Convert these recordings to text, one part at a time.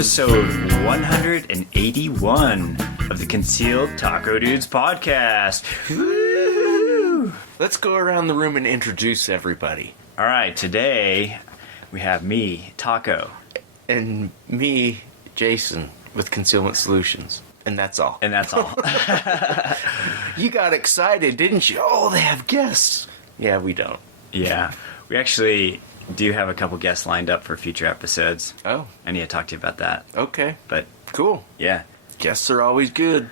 episode 181 of the Concealed Taco Dudes podcast. Woo! Let's go around the room and introduce everybody. All right, today we have me, Taco. And me, Jason, with Concealment Solutions. And that's all. And that's all. You got excited, didn't you? Oh, they have guests. Yeah, we don't. Yeah, we actually do have a couple guests lined up for future episodes. Oh. I need to talk to you about that. Okay. But, Cool. yeah. Guests are always good.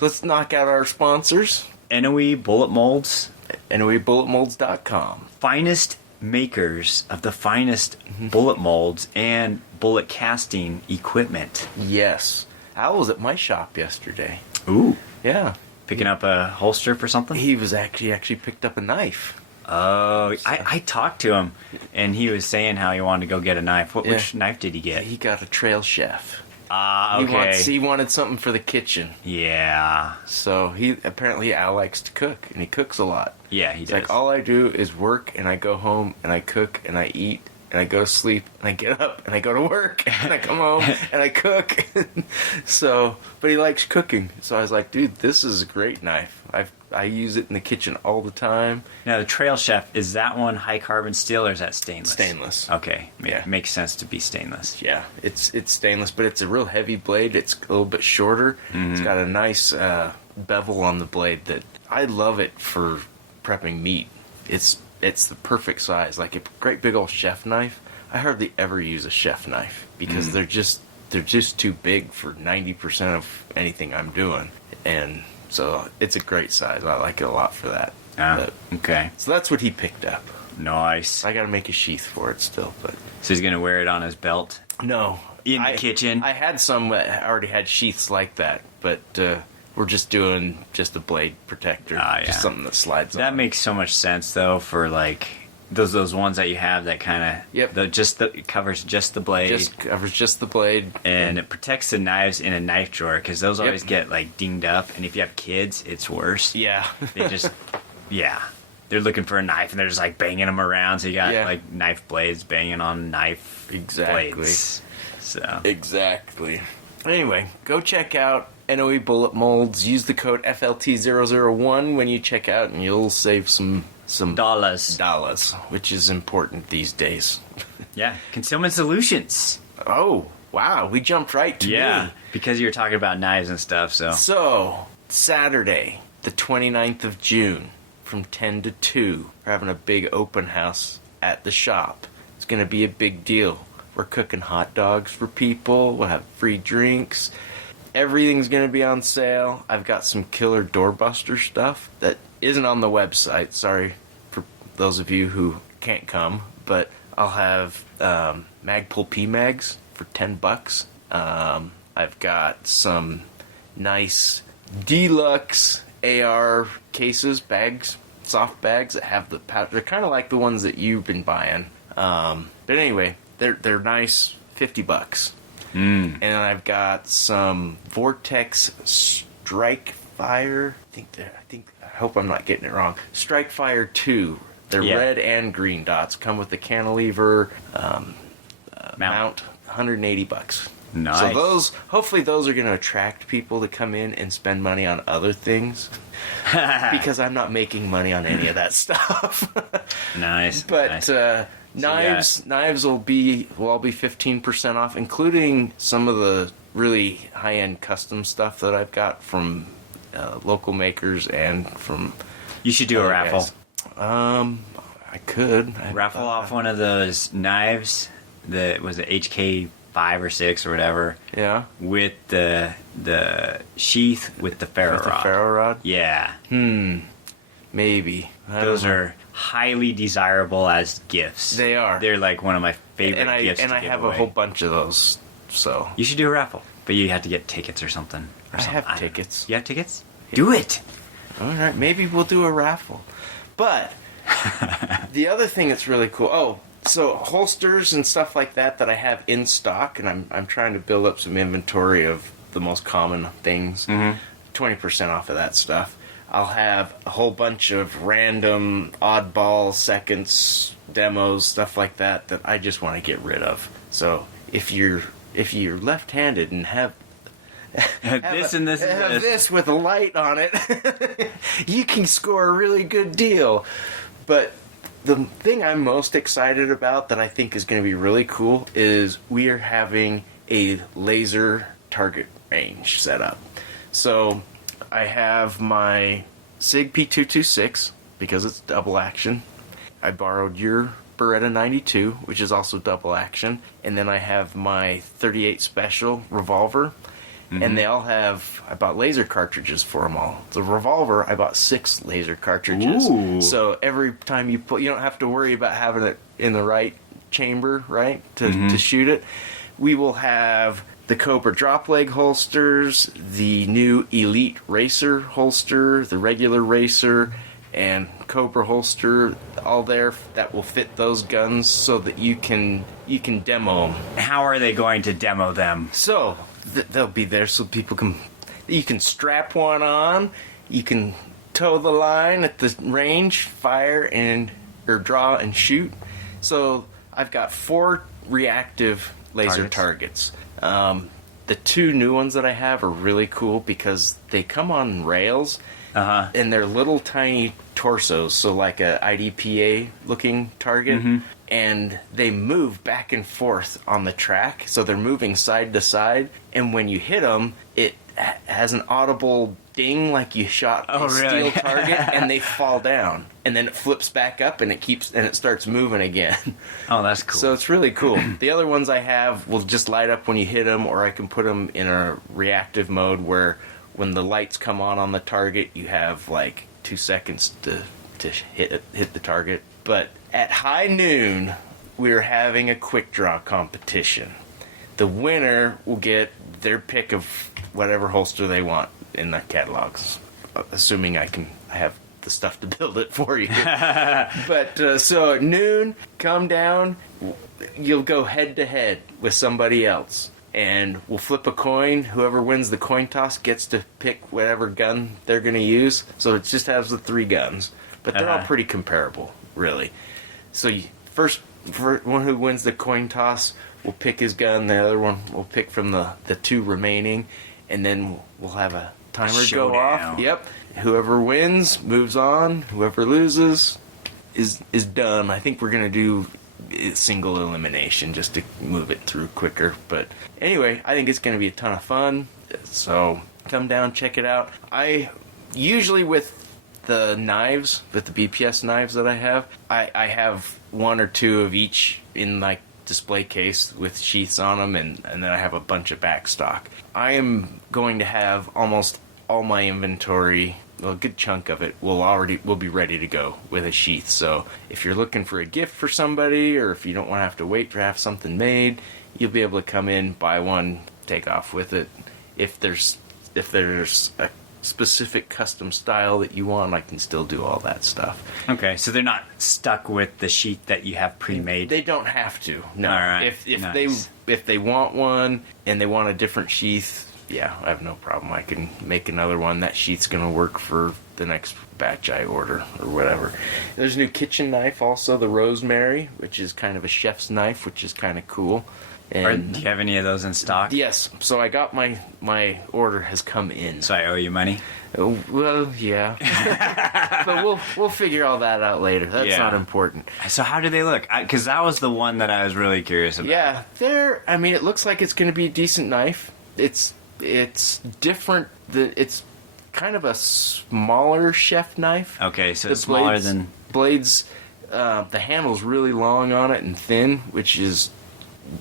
Let's knock out our sponsors. NOE Bullet Molds. NOEBulletMolds.com. Finest makers of the finest bullet molds and bullet casting equipment. Yes. Al was at my shop yesterday. Ooh. Yeah. Picking up a holster for something? He was actually picked up a knife. Oh, I talked to him, and he was saying how he wanted to go get a knife. Which knife did he get? He got a Trail Chef. Ah, okay. He wanted something for the kitchen. Yeah. So apparently Al likes to cook, and he cooks a lot. Yeah, he It's does. like, all I do is work, and I go home, and I cook, and I eat, and I go to sleep, and I get up, and I go to work, and I come home, and I cook. But he likes cooking. So I was like, dude, this is a great knife. I use it in the kitchen all the time. Now, the Trail Chef, is that one high carbon steel or is that stainless? Stainless. Okay. Yeah. Makes sense to be stainless. Yeah, it's stainless, but it's a real heavy blade. It's a little bit shorter. Mm-hmm. It's got a nice bevel on the blade that I love it for prepping meat. It's the perfect size. Like a great big old chef knife. I hardly ever use a chef knife because they're just too big for 90% of anything I'm doing. And so it's a great size. I like it a lot for that. Okay. So that's what he picked up. Nice. I got to make a sheath for it still, but So he's going to wear it on his belt? no. In the kitchen? I had some that already had sheaths like that, but we're just doing just a blade protector. Yeah. Just something that slides on. That makes so much sense, though, for like those ones that you have that kind of it covers just the blade. Just covers just the blade. And it protects the knives in a knife drawer because those always get like dinged up, and if you have kids, it's worse. Yeah. They just they're looking for a knife and they're just like banging them around, so you got like knife blades banging on knife blades. So Exactly. Anyway, go check out NOE Bullet Molds. Use the code FLT001 when you check out, and you'll save some dollars, which is important these days. Yeah, Concealment Solutions. Oh, wow, we jumped right to me. Because you were talking about knives and stuff. So Saturday, the 29th of June, from 10 to 2, we're having a big open house at the shop. It's going to be a big deal. We're cooking hot dogs for people. We'll have free drinks. Everything's going to be on sale. I've got some killer doorbuster stuff that isn't on the website. Sorry for those of you who can't come. But I'll have Magpul P-Mags for $10. I've got some nice deluxe AR cases, bags, soft bags that have the pouch. They're kind of like the ones that you've been buying. But anyway, they're nice, $50. And then I've got some Vortex Strike Fire. I hope I'm not getting it wrong. Strike Fire 2. They're red and green dots. Come with the cantilever mount. $180. Nice. So hopefully those are going to attract people to come in and spend money on other things. Because I'm not making money on any of that stuff. Nice. But knives will all be 15% off, including some of the really high-end custom stuff that I've got from local makers and from. You should do a raffle. I could raffle off one of those knives that was an HK 5 or 6 or whatever. Yeah. With the sheath with the ferro rod. With the ferro rod? Yeah. Maybe. Those are highly desirable as gifts. They are. They're like one of my favorite gifts. And I have a whole bunch of those. So you should do a raffle, but you have to get tickets or something. I have tickets. You have tickets? Yeah. Do it. All right, maybe we'll do a raffle. But the other thing that's really cool. So holsters and stuff like that I have in stock, and I'm trying to build up some inventory of the most common things. 20% off of that stuff. I'll have a whole bunch of random oddball seconds, demos, stuff like that I just want to get rid of. So if you're if you're left-handed and have this with a light on it, you can score a really good deal. But the thing I'm most excited about that I think is going to be really cool is we are having a laser target range set up. So I have my SIG P226 because it's double action. I borrowed your Beretta 92, which is also double action, and then I have my 38 Special revolver. And they all have, I bought laser cartridges for them all. The revolver, I bought 6 laser cartridges. Ooh. So every time you put, you don't have to worry about having it in the right chamber, right, to shoot it. We will have the Cobra drop leg holsters, the new Elite Racer holster, the regular Racer, and Cobra holster, all there that will fit those guns so that you can demo them. How are they going to demo them? So they'll be there so people can. You can strap one on. You can toe the line at the range, fire or draw and shoot. So I've got 4 reactive laser targets. The 2 new ones that I have are really cool because they come on rails. And they're little tiny torsos, so like a IDPA looking target, and they move back and forth on the track, so they're moving side to side, and when you hit them, it has an audible ding like you shot a steel target, and they fall down, and then it flips back up, and it starts moving again. Oh, that's cool. So it's really cool. The other ones I have will just light up when you hit them, or I can put them in a reactive mode where when the lights come on the target, you have like 2 seconds to hit the target. But at high noon, we're having a quick draw competition. The winner will get their pick of whatever holster they want in the catalogs, assuming I have the stuff to build it for you. But so at noon, come down. You'll go head to head with somebody else. And we'll flip a coin. Whoever wins the coin toss gets to pick whatever gun they're going to use. So it just has the 3 guns. But they're all pretty comparable, really. So first one who wins the coin toss will pick his gun. The other one will pick from the 2 remaining. And then we'll have a timer go off. Yep. Whoever wins moves on. Whoever loses is done. I think we're going to do single elimination just to move it through quicker. But anyway, I think it's going to be a ton of fun. So come down, check it out. I usually with the knives, with the BPS knives that I have 1 or 2 of each in like display case with sheaths on them, and then I have a bunch of back stock. I am going to have almost all my inventory. Well, a good chunk of it will be ready to go with a sheath. So if you're looking for a gift for somebody, or if you don't want to have to wait to have something made, you'll be able to come in, buy one, take off with it. If there's a specific custom style that you want, I can still do all that stuff. Okay, so they're not stuck with the sheath that you have pre-made. They don't have to. No. All right. If they want one and they want a different sheath, yeah, I have no problem. I can make another one. That sheath's going to work for the next batch I order or whatever. There's a new kitchen knife also, the Rosemary, which is kind of a chef's knife, which is kind of cool. And do you have any of those in stock? Yes. So I got my order has come in. So I owe you money? Oh, well, yeah. But we'll figure all that out later. That's not important. So how do they look? Because that was the one that I was really curious about. Yeah, it looks like it's going to be a decent knife. It's different. It's kind of a smaller chef knife. Okay, so it's smaller than blades. The handle's really long on it and thin, which is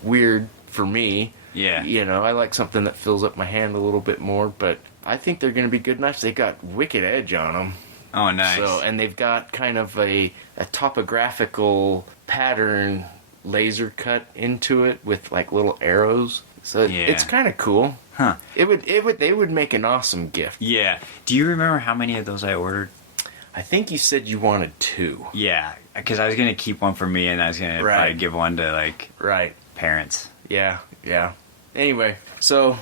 weird for me. Yeah. I like something that fills up my hand a little bit more, but I think they're going to be good knives. They got wicked edge on them. Oh, nice. So, and they've got kind of a topographical pattern laser cut into it with like little arrows. So it's kind of cool. Huh. They would make an awesome gift. Yeah. Do you remember how many of those I ordered? I think you said you wanted 2. Yeah, because I was going to keep one for me, and I was going to probably give one to, parents. Yeah. Anyway, so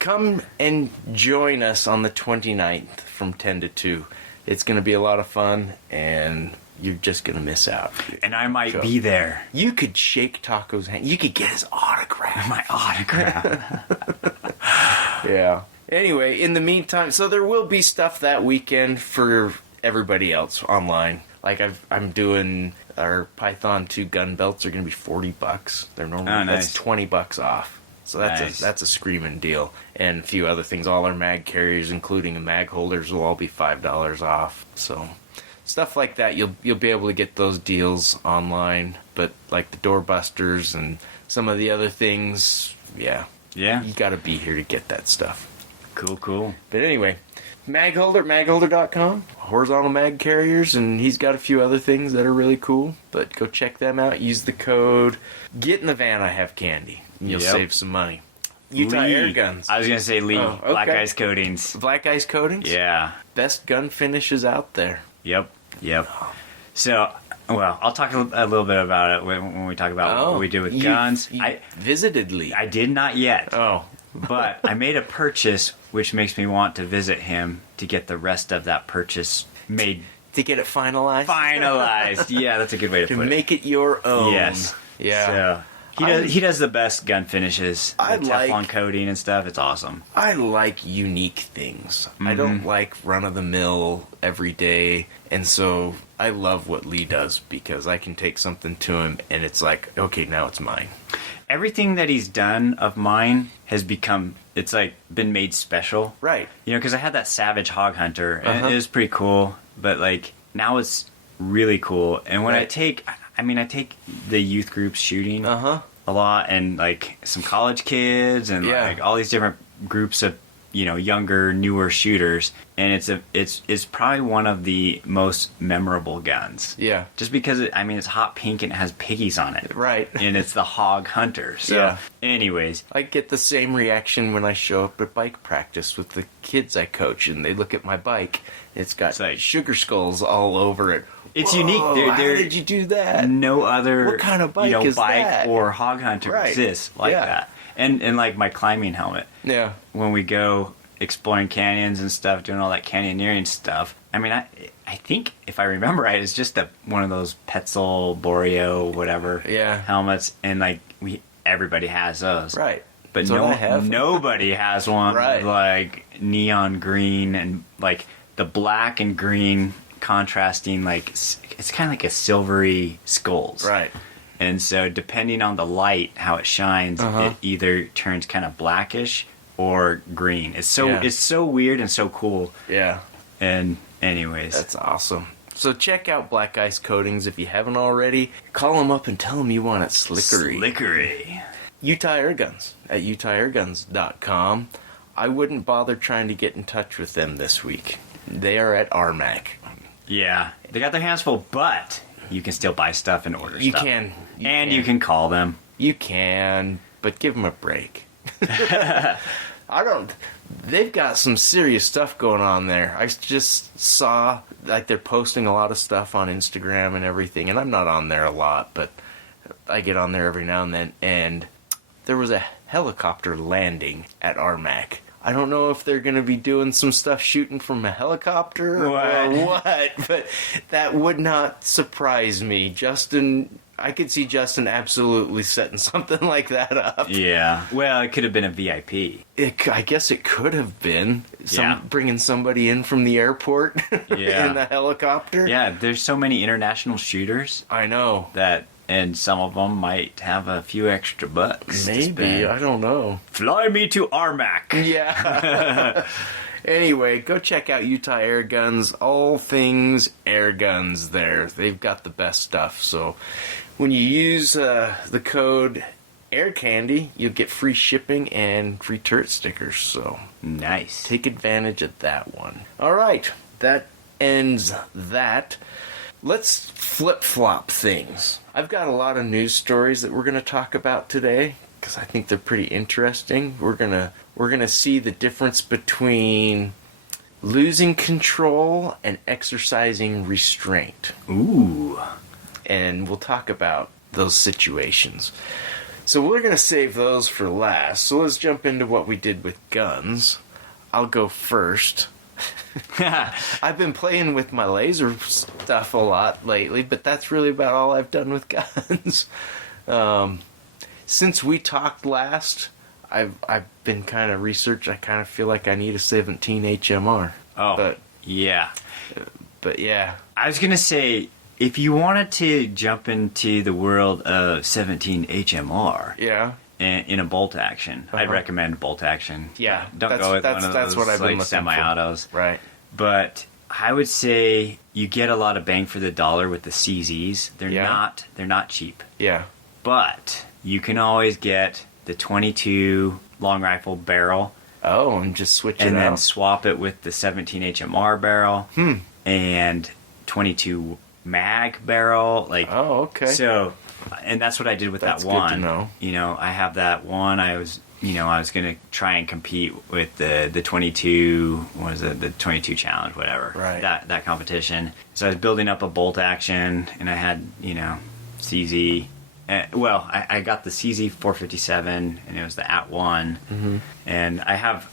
come and join us on the 29th from 10 to 2. It's going to be a lot of fun, and you're just gonna miss out. And I might be there. You could shake Taco's hand. You could get his autograph. My autograph. Yeah. Anyway, in the meantime, so there will be stuff that weekend for everybody else online. Like I'm doing our Python 2 gun belts are going to be $40. They're normally nice. that's $20 off. So that's a screaming deal. And a few other things. All our mag carriers, including the mag holders, will all be $5 off. So stuff like that, you'll be able to get those deals online. But like the doorbusters and some of the other things, yeah, you got to be here to get that stuff. Cool. But anyway, mag holder, magholder.com, horizontal mag carriers, and he's got a few other things that are really cool. But go check them out. Use the code Get in the Van. I have candy. You'll save some money. Utah Air Guns. I was gonna say Lee. Oh, okay. Black Ice Coatings. Black Ice Coatings. Yeah. Best gun finishes out there. Yep. So, well, I'll talk a little bit about it when we talk about what we do with guns. I visited Lee. I did not yet. Oh. But I made a purchase, which makes me want to visit him to get the rest of that purchase made. To get it finalized? Yeah, that's a good way to put it. To make it your own. Yes. Yeah. So, he does the best gun finishes. I the Teflon coating and stuff. It's awesome. I like unique things. I don't like run-of-the-mill every day. And so I love what Lee does because I can take something to him and it's like, okay, now it's mine. Everything that he's done of mine has become, it's like been made special. Right. You know, because I had that Savage Hog Hunter and it was pretty cool. But like now it's really cool. And when I take the youth groups shooting a lot and like some college kids and like all these different groups of, you know, younger, newer shooters, and it's probably one of the most memorable guns. Yeah. Just because it's hot pink and it has piggies on it. Right. And it's the Hog Hunter. So anyways, I get the same reaction when I show up at bike practice with the kids I coach and they look at my bike. It's got like sugar skulls all over it. It's unique. How did you do that? No other what kind of bike is bike that? Or Hog Hunter exists like that. And like my climbing helmet. Yeah. When we go exploring canyons and stuff, doing all that canyoneering stuff. I mean, I think if I remember right, it's just one of those Petzl, Boreo, whatever helmets, and like everybody has those. Right. But nobody has one with like neon green and like the black and green contrasting, like it's kind of like a silvery skulls. Right. And so depending on the light, how it shines, it either turns kind of blackish or green. It's so weird and so cool. Yeah. And anyways. That's awesome. So check out Black Ice Coatings if you haven't already. Call them up and tell them you want it slickery. Slickery. Utah Air Guns at utahairguns.com. I wouldn't bother trying to get in touch with them this week. They are at RMAC. Yeah. They got their hands full, but you can still buy stuff and order stuff. You can. You can call them. You can, but give them a break. They've got some serious stuff going on there. I just saw, like, they're posting a lot of stuff on Instagram and everything, and I'm not on there a lot, but I get on there every now and then, and there was a helicopter landing at RMAC. I don't know if they're going to be doing some stuff shooting from a helicopter or what, but that would not surprise me. I could see Justin absolutely setting something like that up. Yeah. Well, it could have been a VIP. I guess it could have been. Bringing somebody in from the airport in a helicopter. Yeah, there's so many international shooters. I know. And some of them might have a few extra bucks. Maybe. I don't know. Fly me to RMAC. Yeah. Anyway, go check out Utah Air Guns. All things air guns there. They've got the best stuff. So when you use the code AirCandy, you'll get free shipping and free turret stickers. So nice. Take advantage of that one. All right. That ends that. Let's flip-flop things. I've got a lot of news stories that we're going to talk about today because I think they're pretty interesting. We're gonna see the difference between losing control and exercising restraint. Ooh. And we'll talk about those situations. So we're going to save those for last. So let's jump into what we did with guns. I'll go first. I've been playing with my laser stuff a lot lately, but that's really about all I've done with guns. Since we talked last, I've been kind of researching. I kind of feel like I need a 17 HMR. Oh, but yeah. But yeah. I was going to say, if you wanted to jump into the world of 17 HMR, in a bolt action, I'd recommend bolt action. Yeah, don't go with one of those what I've been like semi-autos. Right. But I would say you get a lot of bang for the dollar with the CZs. They're not cheap. Yeah. But you can always get the 22 long rifle barrel. Oh, and just switch it out. And then swap it with the 17 HMR barrel. And 22 mag barrel. Oh, okay. So, and that's what I did with that one. Good to know. You know, I have that one. I was going to try and compete with the 22, what is it, the 22 challenge, whatever. Right. That competition. So I was building up a bolt action, and I had, CZ. I got the CZ 457, and it was the At One, and I have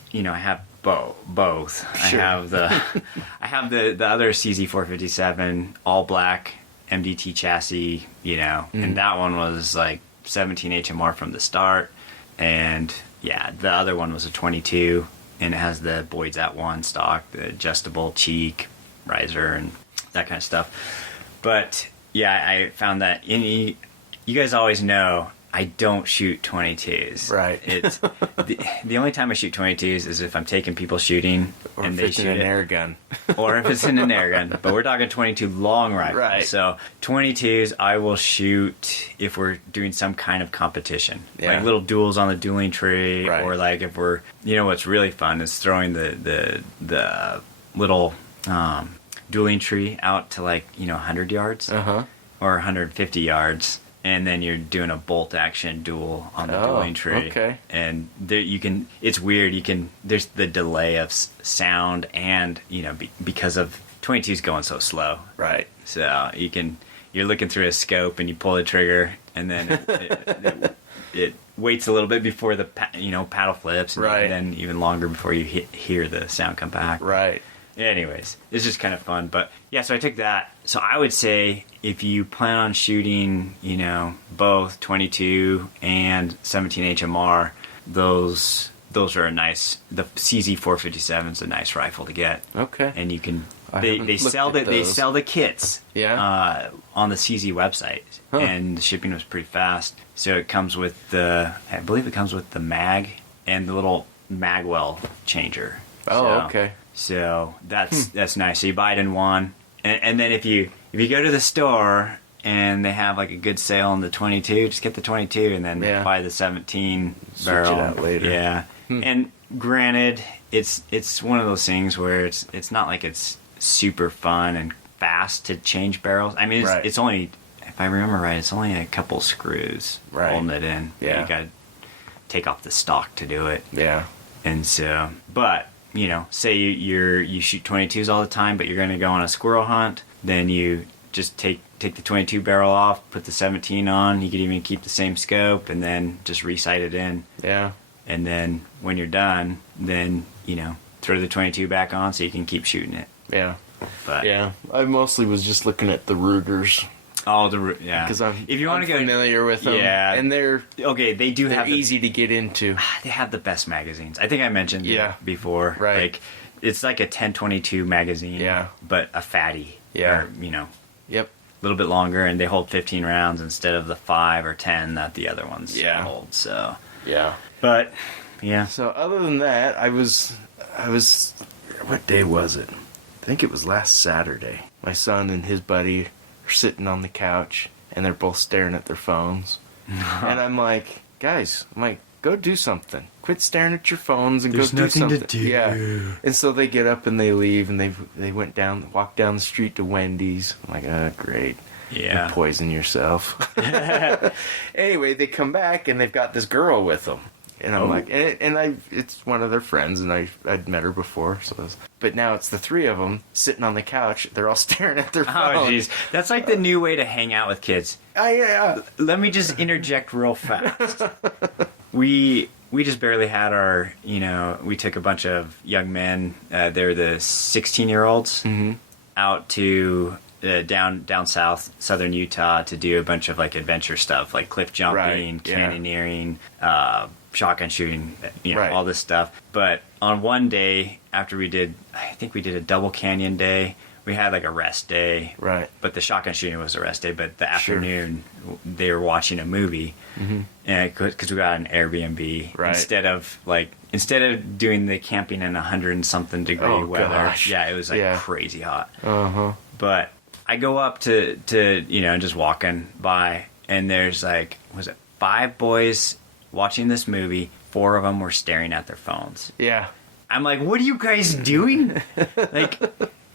both. Sure. I have the other CZ 457 all black MDT chassis, and that one was like 17 HMR from the start, and the other one was a 22, and it has the Boyd's At One stock, the adjustable cheek, riser, and that kind of stuff. But I found that you guys always know I don't shoot 22s. Right. It's the only time I shoot 22s is if I'm taking people shooting or and if they it's shoot in an air gun. Or if it's in an air gun. But we're talking 22 long rifles. Right. So 22s I will shoot if we're doing some kind of competition. Yeah. Like little duels on the dueling tree, right. Or like if we're, what's really fun is throwing the little dueling tree out to 100 yards or 150 yards. And then you're doing a bolt action duel on the dueling tree. Okay. And there it's weird. There's the delay of sound and, because of 22's going so slow. Right. So you're looking through a scope and you pull the trigger and then it waits a little bit before the, paddle flips. And right. then even longer before you hear the sound come back. Right. Anyways, it's just kind of fun. But so I took that. So I would say if you plan on shooting, both 22 and 17 HMR, those are a nice. The CZ 457 is a nice rifle to get. Okay. And you can they sell the kits. Yeah. On the CZ website, and the shipping was pretty fast. So it comes with I believe it comes with the mag and the little magwell changer. Oh, okay. So that's nice. So you buy it in one, and then if you go to the store and they have a good sale on the 22, just get the 22 and then buy the 17 barrel. Switch it out later. Yeah. And granted, it's one of those things where it's not like it's super fun and fast to change barrels. I mean, it's only, if I remember right, it's only a couple screws holding it in. Yeah. You got to take off the stock to do it. Yeah. And so, but say you shoot 22s all the time, but you're going to go on a squirrel hunt, then you just take the 22 barrel off, put the 17 on. You could even keep the same scope, and then just resight it in. Yeah. And then when you're done, then throw the 22 back on so you can keep shooting it. Yeah. But I mostly was just looking at the Rugers. Oh, yeah. Because if you want to go familiar with them. Yeah. And they're easy to get into. They have the best magazines. I think I mentioned it before. Right. It's like a 1022 magazine. Yeah. But a fatty. Yeah. Or, Yep. A little bit longer, and they hold 15 rounds instead of the 5 or 10 that the other ones hold. So. Yeah. But yeah. So other than that, I was. What day was it? I think it was last Saturday. My son and his buddy are sitting on the couch, and they're both staring at their phones. And I'm like, guys, go do something. Quit staring at your phones and There's go do something. nothing to do. Yeah. And so they get up and they leave, and they walked down the street to Wendy's. I'm like, oh, great. Yeah. You poison yourself. Anyway, they come back and they've got this girl with them. And I'm like, it's one of their friends, and I'd met her before. But now it's the three of them sitting on the couch. They're all staring at their phones. Oh, jeez. That's like the new way to hang out with kids. Yeah. Let me just interject real fast. We we just barely had our, we took a bunch of young men, they're the 16-year-olds, out to down south, southern Utah, to do a bunch of like adventure stuff, like cliff jumping, canyoneering, shotgun shooting, all this stuff. But on one day after I think we did a double canyon day. We had like a rest day, right? But the shotgun shooting was a rest day. But the afternoon, they were watching a movie, and because we got an Airbnb, right? Instead of doing the camping in 100 and something degree weather, gosh. it was like crazy hot. But I go up to just walking by, and there's like, was it 5 boys watching this movie? 4 of them were staring at their phones. Yeah, I'm like, what are you guys doing? Like.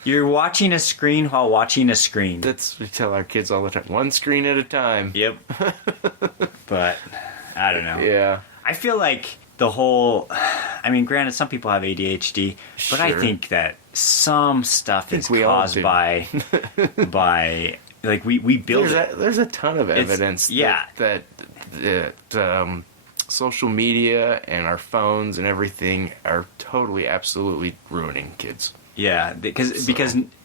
You're watching a screen while watching a screen. We tell our kids all the time. One screen at a time. Yep. But, I don't know. Yeah. I feel like the whole... I mean, granted, some people have ADHD, but I think that some stuff is caused by... Like, we build it. There's a ton of evidence that social media and our phones and everything are totally, absolutely ruining kids. Yeah, because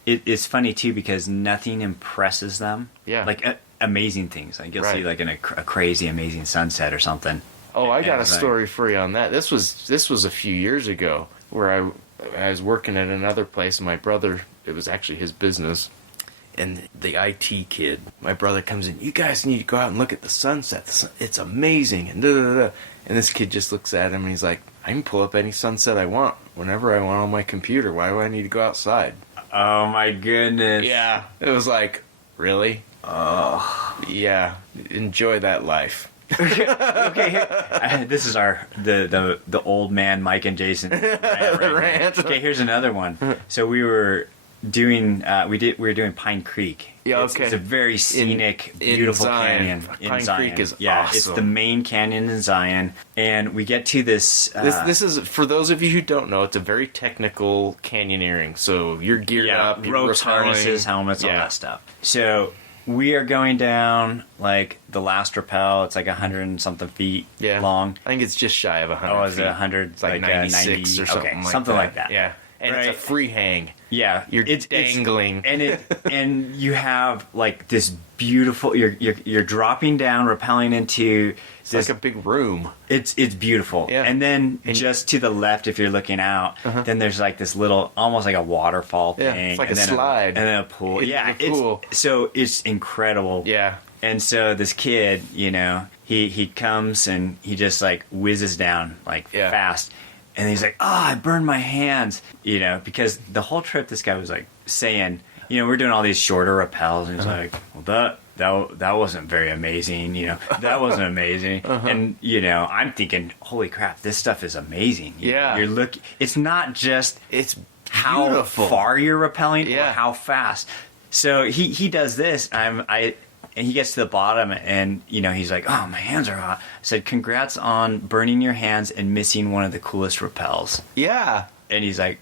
it's funny too, because nothing impresses them. Yeah, like amazing things. Like you'll see like a crazy amazing sunset or something. Oh, I got a story for you on that. This was a few years ago where I was working at another place. And my brother, it was actually his business, and the IT kid, my brother comes in. You guys need to go out and look at the sunset. It's amazing, and And this kid just looks at him and he's like, I can pull up any sunset I want whenever I want on my computer. Why do I need to go outside? Oh my goodness. Yeah. It was like, really? Oh. Yeah. Enjoy that life. Okay. This is the old man Mike and Jason rant. Okay, here's another one. So we were doing Pine Creek. Yeah, okay. It's a very scenic, beautiful canyon. Pine Creek is awesome. It's the main canyon in Zion, and we get to this. This is, for those of you who don't know, it's a very technical canyoneering. So you're geared up, ropes, harnesses, helmets, all that stuff. So we are going down like the last rappel. It's like 100 and something feet long. I think it's just shy of 100. Oh, is it 100? It's like 96 or something like that. Yeah. And it's a free hang. Yeah, it's dangling, and you have like this beautiful. You're dropping down, rappelling into. It's like a big room. It's beautiful. Yeah. And then just to the left, if you're looking out, then there's like this little, almost like a waterfall thing. Yeah, it's like a slide, and then a pool. It's incredible. Yeah. And so this kid, he comes and he just like whizzes down like fast. And he's like, I burned my hands, because the whole trip this guy was like saying, we're doing all these shorter rappels, and he's like, well, that wasn't very amazing, that wasn't amazing. And, I'm thinking, holy crap, this stuff is amazing. It's not just how far you're rappelling or how fast. So he does this, and he gets to the bottom, and, he's like, oh, my hands are hot. I said, congrats on burning your hands and missing one of the coolest rappels. Yeah. And he's like,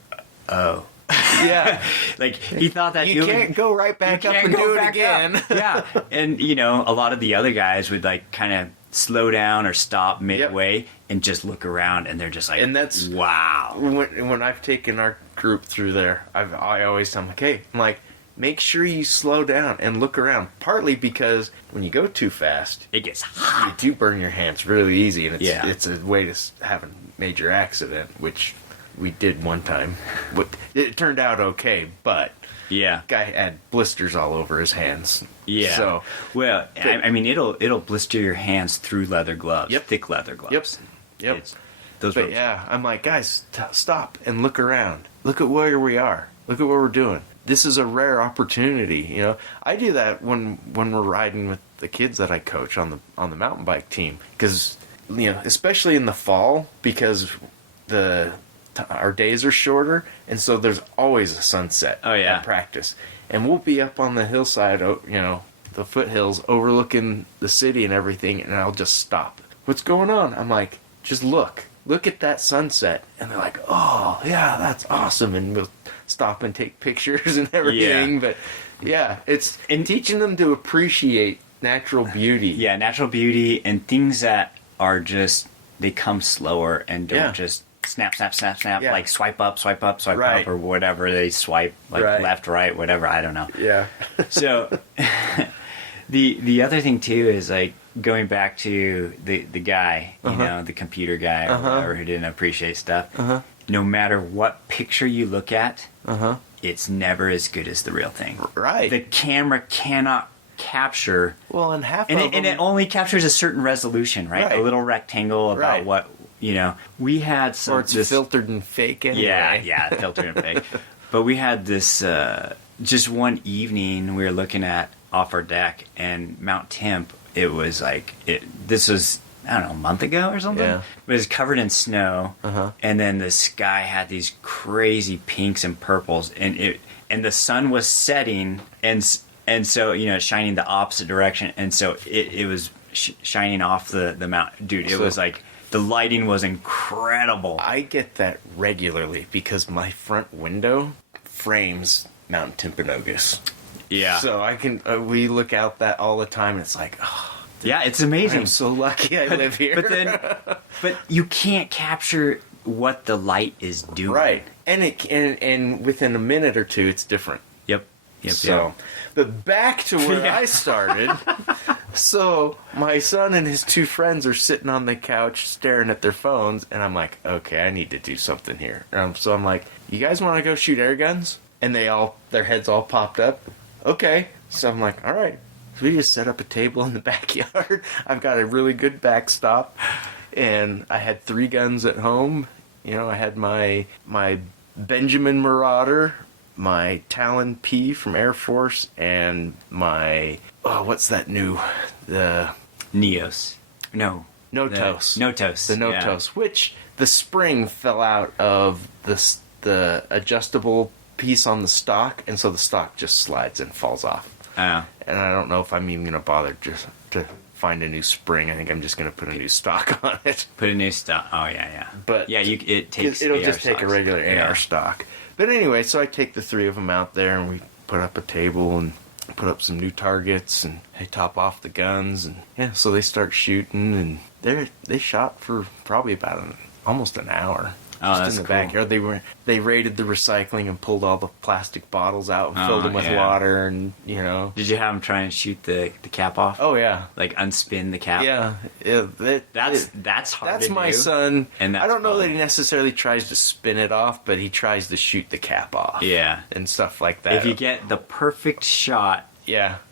oh. Yeah. Like, he thought that... You can't go right back up and do it again. Yeah. And, a lot of the other guys would, like, kind of slow down or stop midway and just look around, and they're just like, and that's... wow. When I've taken our group through there, I always tell them, okay, I'm like, make sure you slow down and look around. Partly because when you go too fast, it gets hot. You do burn your hands really easy, and it's a way to have a major accident, which we did one time. It turned out okay, but guy had blisters all over his hands. Yeah. So, I mean, it'll blister your hands through leather gloves. Yep. Thick leather gloves. Yep. I'm like, guys, stop and look around. Look at where we are. Look at what we're doing. This is a rare opportunity, I do that when we're riding with the kids that I coach on the mountain bike team, because especially in the fall, because our days are shorter, and so there's always a sunset at practice, and we'll be up on the hillside, the foothills overlooking the city and everything, and I'll just stop. What's going on? I'm like, just look at that sunset, and they're like, oh yeah, that's awesome, and we'll stop and take pictures and everything. But it's teaching them to appreciate natural beauty. Yeah, natural beauty and things that are just they come slower and don't just snap, Yeah. like swipe up, swipe up, swipe Right. up, or whatever they swipe, like left, right, whatever. I don't know. Yeah. So the other thing too is like going back to the guy, you know, the computer guy or whatever who didn't appreciate stuff. No matter what picture you look at, it's never as good as the real thing. Right. The camera cannot capture. Well, and half And of it, them... and it only captures a certain resolution, right? Right. A little rectangle about Right. what, you know. We had some... Or it's filtered and fake anyway. Yeah, filtered and fake. But we had this, just one evening we were looking at off our deck, and Mount Temp, it was like, this was, I don't know, a month ago or something? Yeah. It was covered in snow, and then the sky had these crazy pinks and purples, and the sun was setting, and so, you know, shining the opposite direction, and so it was shining off the mountain. Dude, it was like, the lighting was incredible. I get that regularly because my front window frames Mount Timpanogos. Yeah. So I can, we look out that all the time, and it's like, oh, Yeah, it's amazing. I'm so lucky I live here. But you can't capture what the light is doing. Right. And within a minute or two, it's different. Yep. So, but back to where I started. So my son and his two friends are sitting on the couch staring at their phones, and I'm like, okay, I need to do something here. So I'm like, you guys want to go shoot air guns? And their heads all popped up. Okay. So I'm like, all right. So we just set up a table in the backyard. I've got a really good backstop, and I had 3 guns at home. You know, I had my Benjamin Marauder, my Talon P from Air Force, and my, what's that new, the Neos. No. Notos. Notos. The Notos, which the spring fell out of the adjustable piece on the stock, and so the stock just slides and falls off. Oh. And I don't know if I'm even going to bother just to find a new spring. I think I'm just going to put a new stock on it. Put a new stock. Oh, yeah. But yeah, it takes it'll AR just take a stocks. regular AR stock. But anyway, so I take the 3 of them out there, and we put up a table and put up some new targets, and I top off the guns, and yeah, so they start shooting, and they shot for probably about almost an hour. Oh, just that's in the cool. backyard. They raided the recycling and pulled all the plastic bottles out and filled them with water, and you know. Did you have them try and shoot the cap off? Oh yeah, like unspin the cap. Yeah, that's hard. That's to my do. son. And I don't know fun. that he necessarily tries to spin it off, but he tries to shoot the cap off. Yeah, and stuff like that. If you get the perfect shot,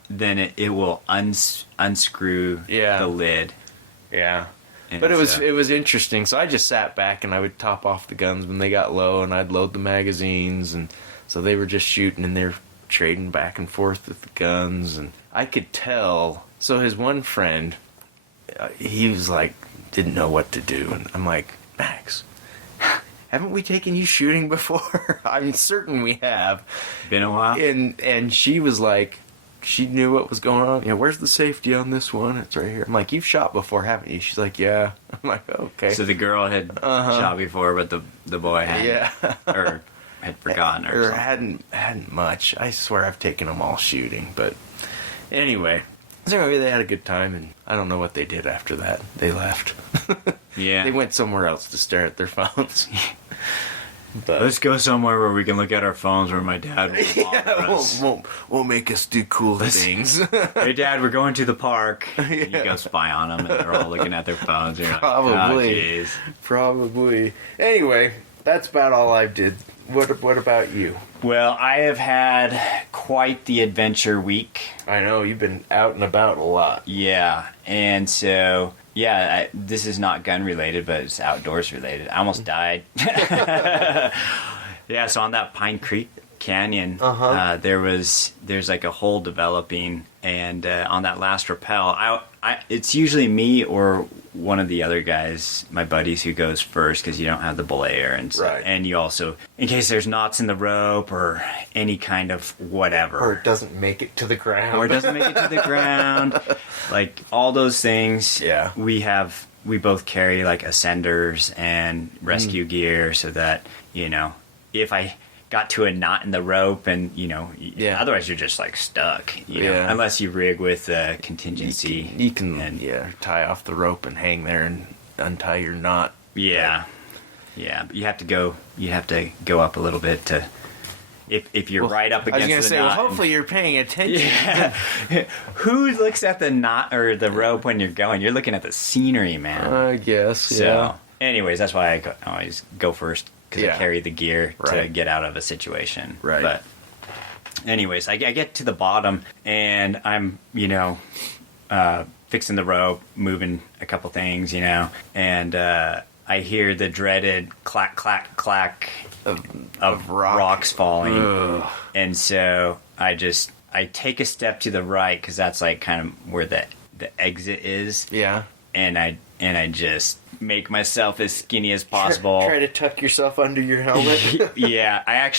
then it will unscrew the lid. Yeah. And but it was interesting. So I just sat back and I would top off the guns when they got low, and I'd load the magazines, and so they were just shooting and they're trading back and forth with the guns, and I could tell. So his one friend, he was like, didn't know what to do, and I'm like, Max, haven't we taken you shooting before? I'm certain we have. Been a while. And she was like, she knew what was going on. You know, where's the safety on this one? It's right here. I'm like, you've shot before, haven't you? She's like, yeah. I'm like, okay. So the girl had shot before, but the boy hadn't. Yeah. Or had forgotten or something. hadn't much. I swear I've taken them all shooting. But anyway. So anyway, they had a good time, and I don't know what they did after that. They left. Yeah. They went somewhere else to stare at their phones. But let's go somewhere where we can look at our phones where my dad won't make us do cool things. Hey, Dad, we're going to the park. Yeah. You go spy on them, and they're all looking at their phones. You're Probably. Like, oh, probably. Anyway, that's about all I did. What about you? Well, I have had quite the adventure week. I know, you've been out and about a lot. Yeah, and so... Yeah, this is not gun related, but it's outdoors related. I almost died. Yeah, so on that Pine Creek Canyon, there's like a hole developing, and on that last rappel, it's usually me or one of the other guys, my buddies, who goes first because you don't have the belayer and stuff. Right. And you also, in case there's knots in the rope or any kind of whatever, or it doesn't make it to the ground, like all those things. Yeah, we both carry like ascenders and rescue gear so that, you know, if I got to a knot in the rope and, you know, otherwise you're just like stuck, you know, unless you rig with contingency. You can tie off the rope and hang there and untie your knot. Yeah. Yeah. But you have to go up a little bit to, if you're right up against the knot. I was going to say, hopefully you're paying attention. Yeah. Who looks at the knot or the rope when you're going? You're looking at the scenery, man. I guess, So, anyways, that's why I always go first, because I carry the gear to get out of a situation. Right. But anyways, I get to the bottom, and I'm, fixing the rope, moving a couple things, and I hear the dreaded clack, clack, clack of rocks falling. Ugh. And so I take a step to the right, because that's like kind of where the exit is. Yeah. And I just make myself as skinny as possible. Try to tuck yourself under your helmet. Yeah, I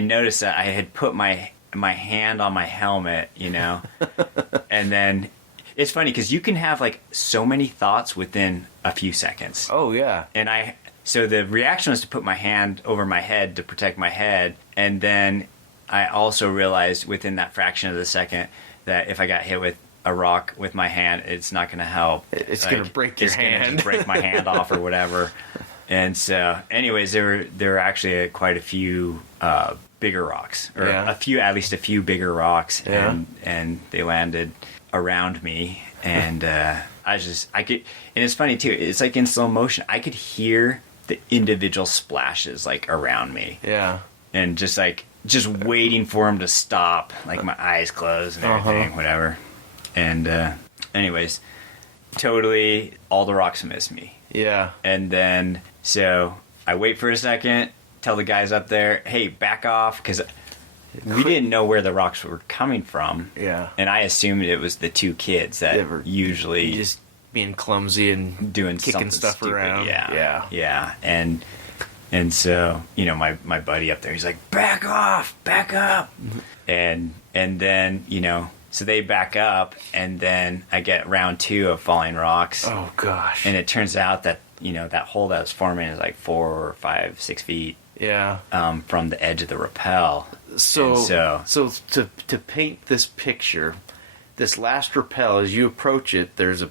noticed that I had put my hand on my helmet, and then it's funny because you can have like so many thoughts within a few seconds. Oh yeah. And so the reaction was to put my hand over my head to protect my head, and then I also realized within that fraction of the second that if I got hit with a rock with my hand, it's not going to help. It's going to break your hand. It's going to break my hand off or whatever. And so, anyways, there were actually quite a few bigger rocks, or at least a few bigger rocks, and they landed around me, and I could, and it's funny too. It's like in slow motion. I could hear the individual splashes like around me. Yeah. And just waiting for them to stop, like my eyes closed and everything, whatever. And anyways, totally all the rocks miss me. Yeah. And then so I wait for a second, tell the guys up there, hey, back off, because we didn't know where the rocks were coming from. Yeah. And I assumed it was the two kids that usually just being clumsy and doing kicking stuff stupid around. Yeah. And so, my buddy up there, he's like, back off, back up. And then, so they back up, and then I get round 2 of falling rocks. Oh gosh. And it turns out that, that hole that was forming is like 4 or 5, 6 feet. Yeah. From the edge of the rappel. So to paint this picture, this last rappel, as you approach it, there's a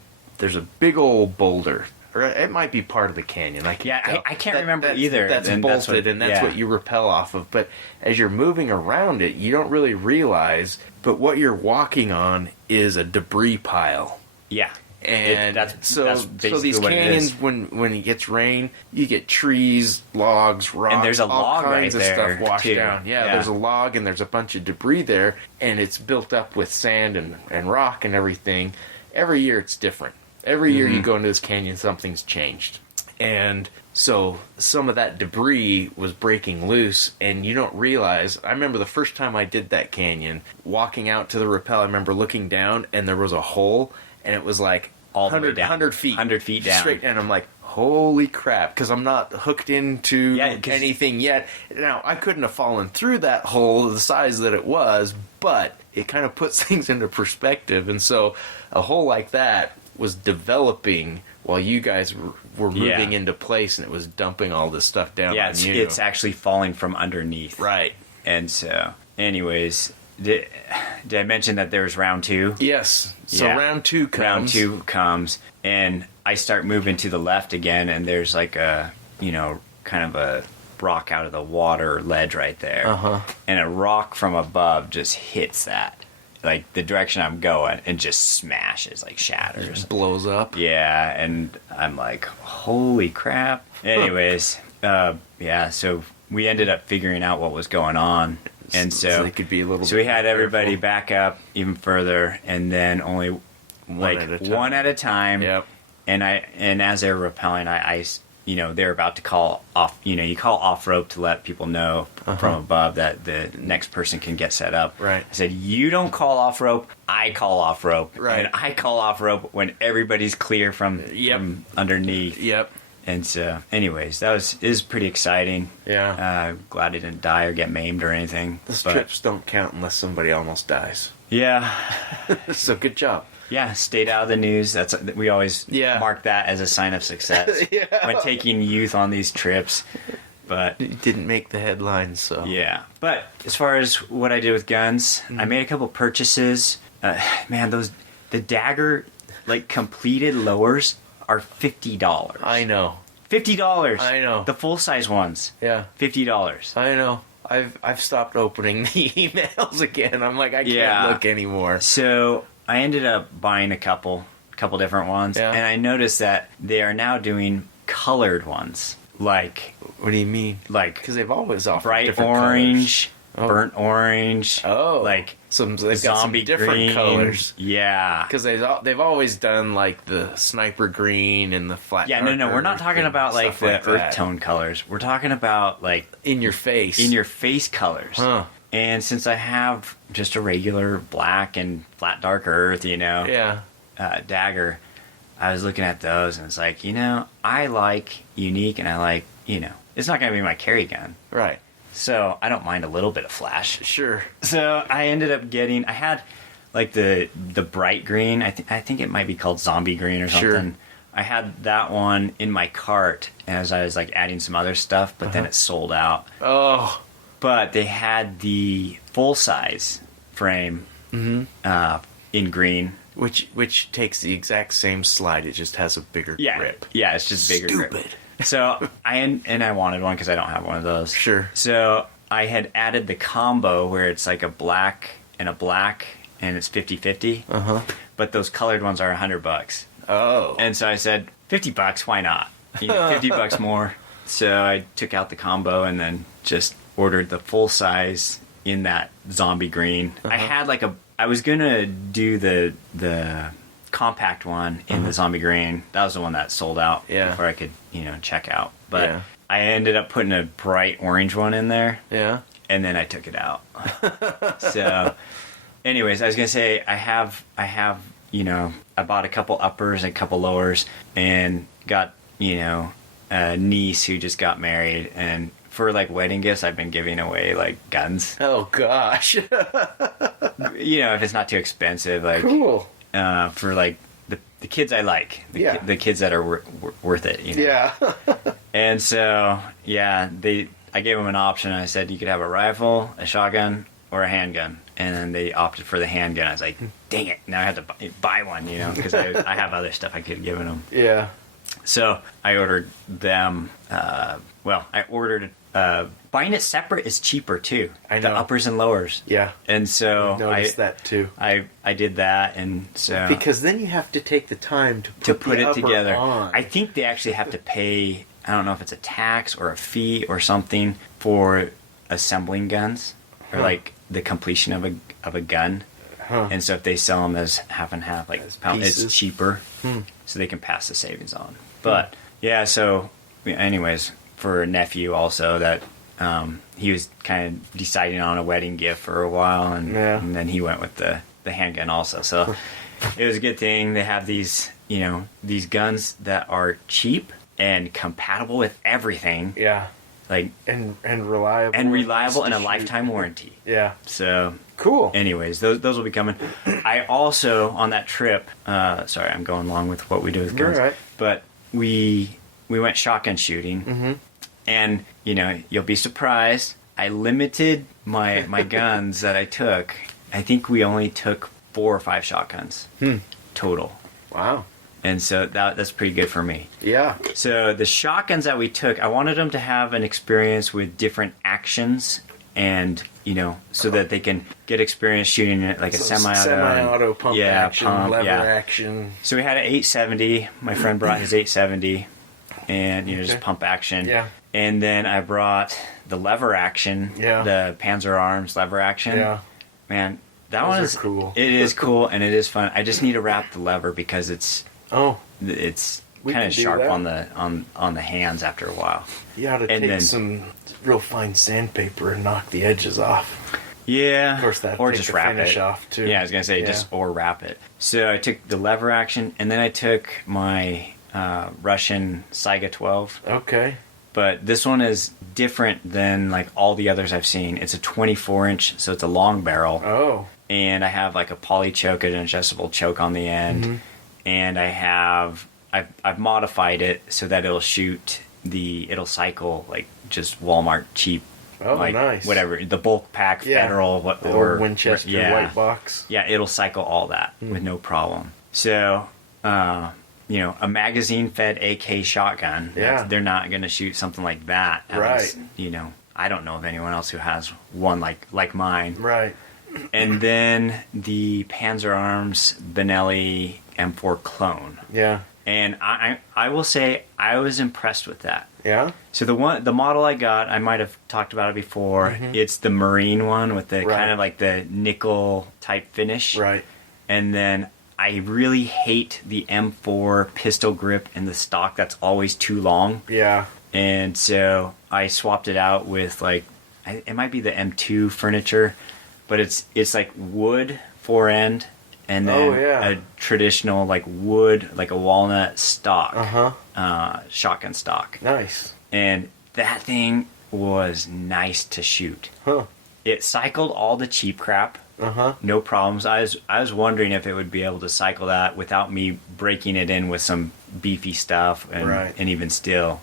big old boulder. Or it might be part of the canyon. I can't remember either. That's bolted, and that's what you rappel off of. But as you're moving around it, you don't really realize, but what you're walking on is a debris pile. Yeah. And so these what canyons, when it gets rain, you get trees, logs, rocks, and there's a all log kinds right of there stuff washed too. down. Yeah, there's a log, and there's a bunch of debris there, and it's built up with sand and rock and everything. Every year it's different. Every year you go into this canyon, something's changed. And so some of that debris was breaking loose, and you don't realize. I remember the first time I did that canyon, walking out to the rappel, I remember looking down, and there was a hole, and it was like 100 feet. 100 feet down. Straight, and I'm like, holy crap, because I'm not hooked into anything yet. Now, I couldn't have fallen through that hole the size that it was, but it kind of puts things into perspective. And so a hole like that was developing while you guys were moving into place, and it was dumping all this stuff down on you. Yeah, it's actually falling from underneath. Right. And so, anyways, did I mention that there was round 2? Yes. So round 2 comes. Round 2 comes, and I start moving to the left again, and there's like a, kind of a rock out of the water ledge right there. And a rock from above just hits that. Like the direction I'm going, and just smashes, like shatters. Just blows up. Yeah, and I'm like, holy crap. Anyways, so we ended up figuring out what was going on. And so it could be a little we had everybody back up even further, and then only one at a time. Yep. And as they were rappelling, I they're about to call off. You call off rope to let people know from above that the next person can get set up. Right. I said, you don't call off rope, I call off rope. Right. And I call off rope when everybody's clear from underneath. Yep. And so, anyways, is pretty exciting. Yeah. Glad I didn't die or get maimed or anything. The strips don't count unless somebody almost dies. Yeah. So good job. Yeah, stayed out of the news. We always mark that as a sign of success when taking youth on these trips. But it didn't make the headlines, so yeah. But as far as what I did with guns, I made a couple purchases. Man, the Dagger completed lowers are $50. I know. $50. I know. The full size ones. Yeah. $50. I know. I've stopped opening the emails again. I'm like, I can't look anymore. So I ended up buying a couple different ones, and I noticed that they are now doing colored ones. Like, what do you mean? Like, because they've always offered bright different orange, colors. burnt orange. Oh, like they've got zombie some different green. colors. Yeah, because they've always done like the sniper green and the flat. Yeah, no, we're not talking about like the earth tone colors. We're talking about like in your face colors. Huh. And since I have just a regular black and flat dark earth, dagger, I was looking at those and it's like, I like unique and I like, it's not going to be my carry gun. Right. So I don't mind a little bit of flash. Sure. So I ended up I had like the bright green. I think it might be called zombie green or something. Sure. I had that one in my cart as I was like adding some other stuff, but then it sold out. Oh. But they had the full size frame in green. Which takes the exact same slide, it just has a bigger grip. Yeah, it's just bigger grip. Stupid. So I wanted one because I don't have one of those. Sure. So I had added the combo where it's like a black and it's 50-50. But those colored ones are $100. Oh. And so I said, $50, why not? $50 more. So I took out the combo and then just ordered the full size in that zombie green. I had I was gonna do the compact one in the zombie green. That was the one that sold out before I could, check out. But I ended up putting a bright orange one in there. Yeah. And then I took it out. So anyways, I was gonna say I have I bought a couple uppers and a couple lowers and got, a niece who just got married, and for like wedding gifts I've been giving away like guns. Oh gosh. If it's not too expensive, like cool. For like the kids I like, the kids that are worth it, Yeah. And so I gave them an option. I said you could have a rifle, a shotgun, or a handgun, and then they opted for the handgun. I was like, dang it, now I have to buy one, because I have other stuff I could have given them. Yeah. So I ordered them. I ordered. Buying it separate is cheaper too. I know. The uppers and lowers. Yeah. And so I noticed that too. I did that, and so because then you have to take the time to put it together. On. I think they actually have to pay. I don't know if it's a tax or a fee or something for assembling guns or like the completion of a gun. And so if they sell them as half and half, like pound, it's cheaper, so they can pass the savings on. But so anyways, for a nephew also that he was kind of deciding on a wedding gift for a while, and then he went with the handgun also. So it was a good thing. They have these these guns that are cheap and compatible with everything. Yeah. Like and reliable and a lifetime warranty. Yeah. So cool. Anyways, those will be coming. I also on that trip. Sorry, I'm going along with what we do with guns. Right. But we went shotgun shooting, and you'll be surprised. I limited my guns that I took. I think we only took 4 or 5 shotguns total. Wow. And so that's pretty good for me. Yeah. So the shotguns that we took, I wanted them to have an experience with different actions, and so that they can get experience shooting it like a semi-auto pump action, lever action. So we had an 870. My friend brought his 870, and just pump action. Yeah. And then I brought the lever action. Yeah. The Panzer Arms lever action. Yeah. Man, that one is cool. It is cool and it is fun. I just need to wrap the lever because it's kind of sharp on the hands after a while. You ought to take some real fine sandpaper and knock the edges off. Yeah. Of course, that or just wrap finish it off too. Yeah, I was gonna say or wrap it. So I took the lever action, and then I took my Russian Saiga 12. Okay. But this one is different than like all the others I've seen. It's a 24-inch, so it's a long barrel. Oh. And I have like a poly choke, an adjustable choke on the end, and I've modified it so that it'll cycle like just Walmart cheap. Oh, like, nice. Whatever, the bulk pack, Federal, or Winchester white box. Yeah, it'll cycle all that with no problem. So, a magazine-fed AK shotgun. Yeah. They're not going to shoot something like that. Right. I don't know of anyone else who has one like mine. Right. And then the Panzer Arms Benelli M4 clone. Yeah. And I will say I was impressed with that. Yeah. So the model I got, I might have talked about it before. Mm-hmm. It's the Marine one with the kind of like the nickel type finish. Right. And then I really hate the M4 pistol grip in the stock. That's always too long. Yeah. And so I swapped it out with it might be the M2 furniture, but it's like wood fore end. And then a traditional wood, like a walnut stock, shotgun stock. Nice. And that thing was nice to shoot. Huh. It cycled all the cheap crap. No problems. I was wondering if it would be able to cycle that without me breaking it in with some beefy stuff, and even still,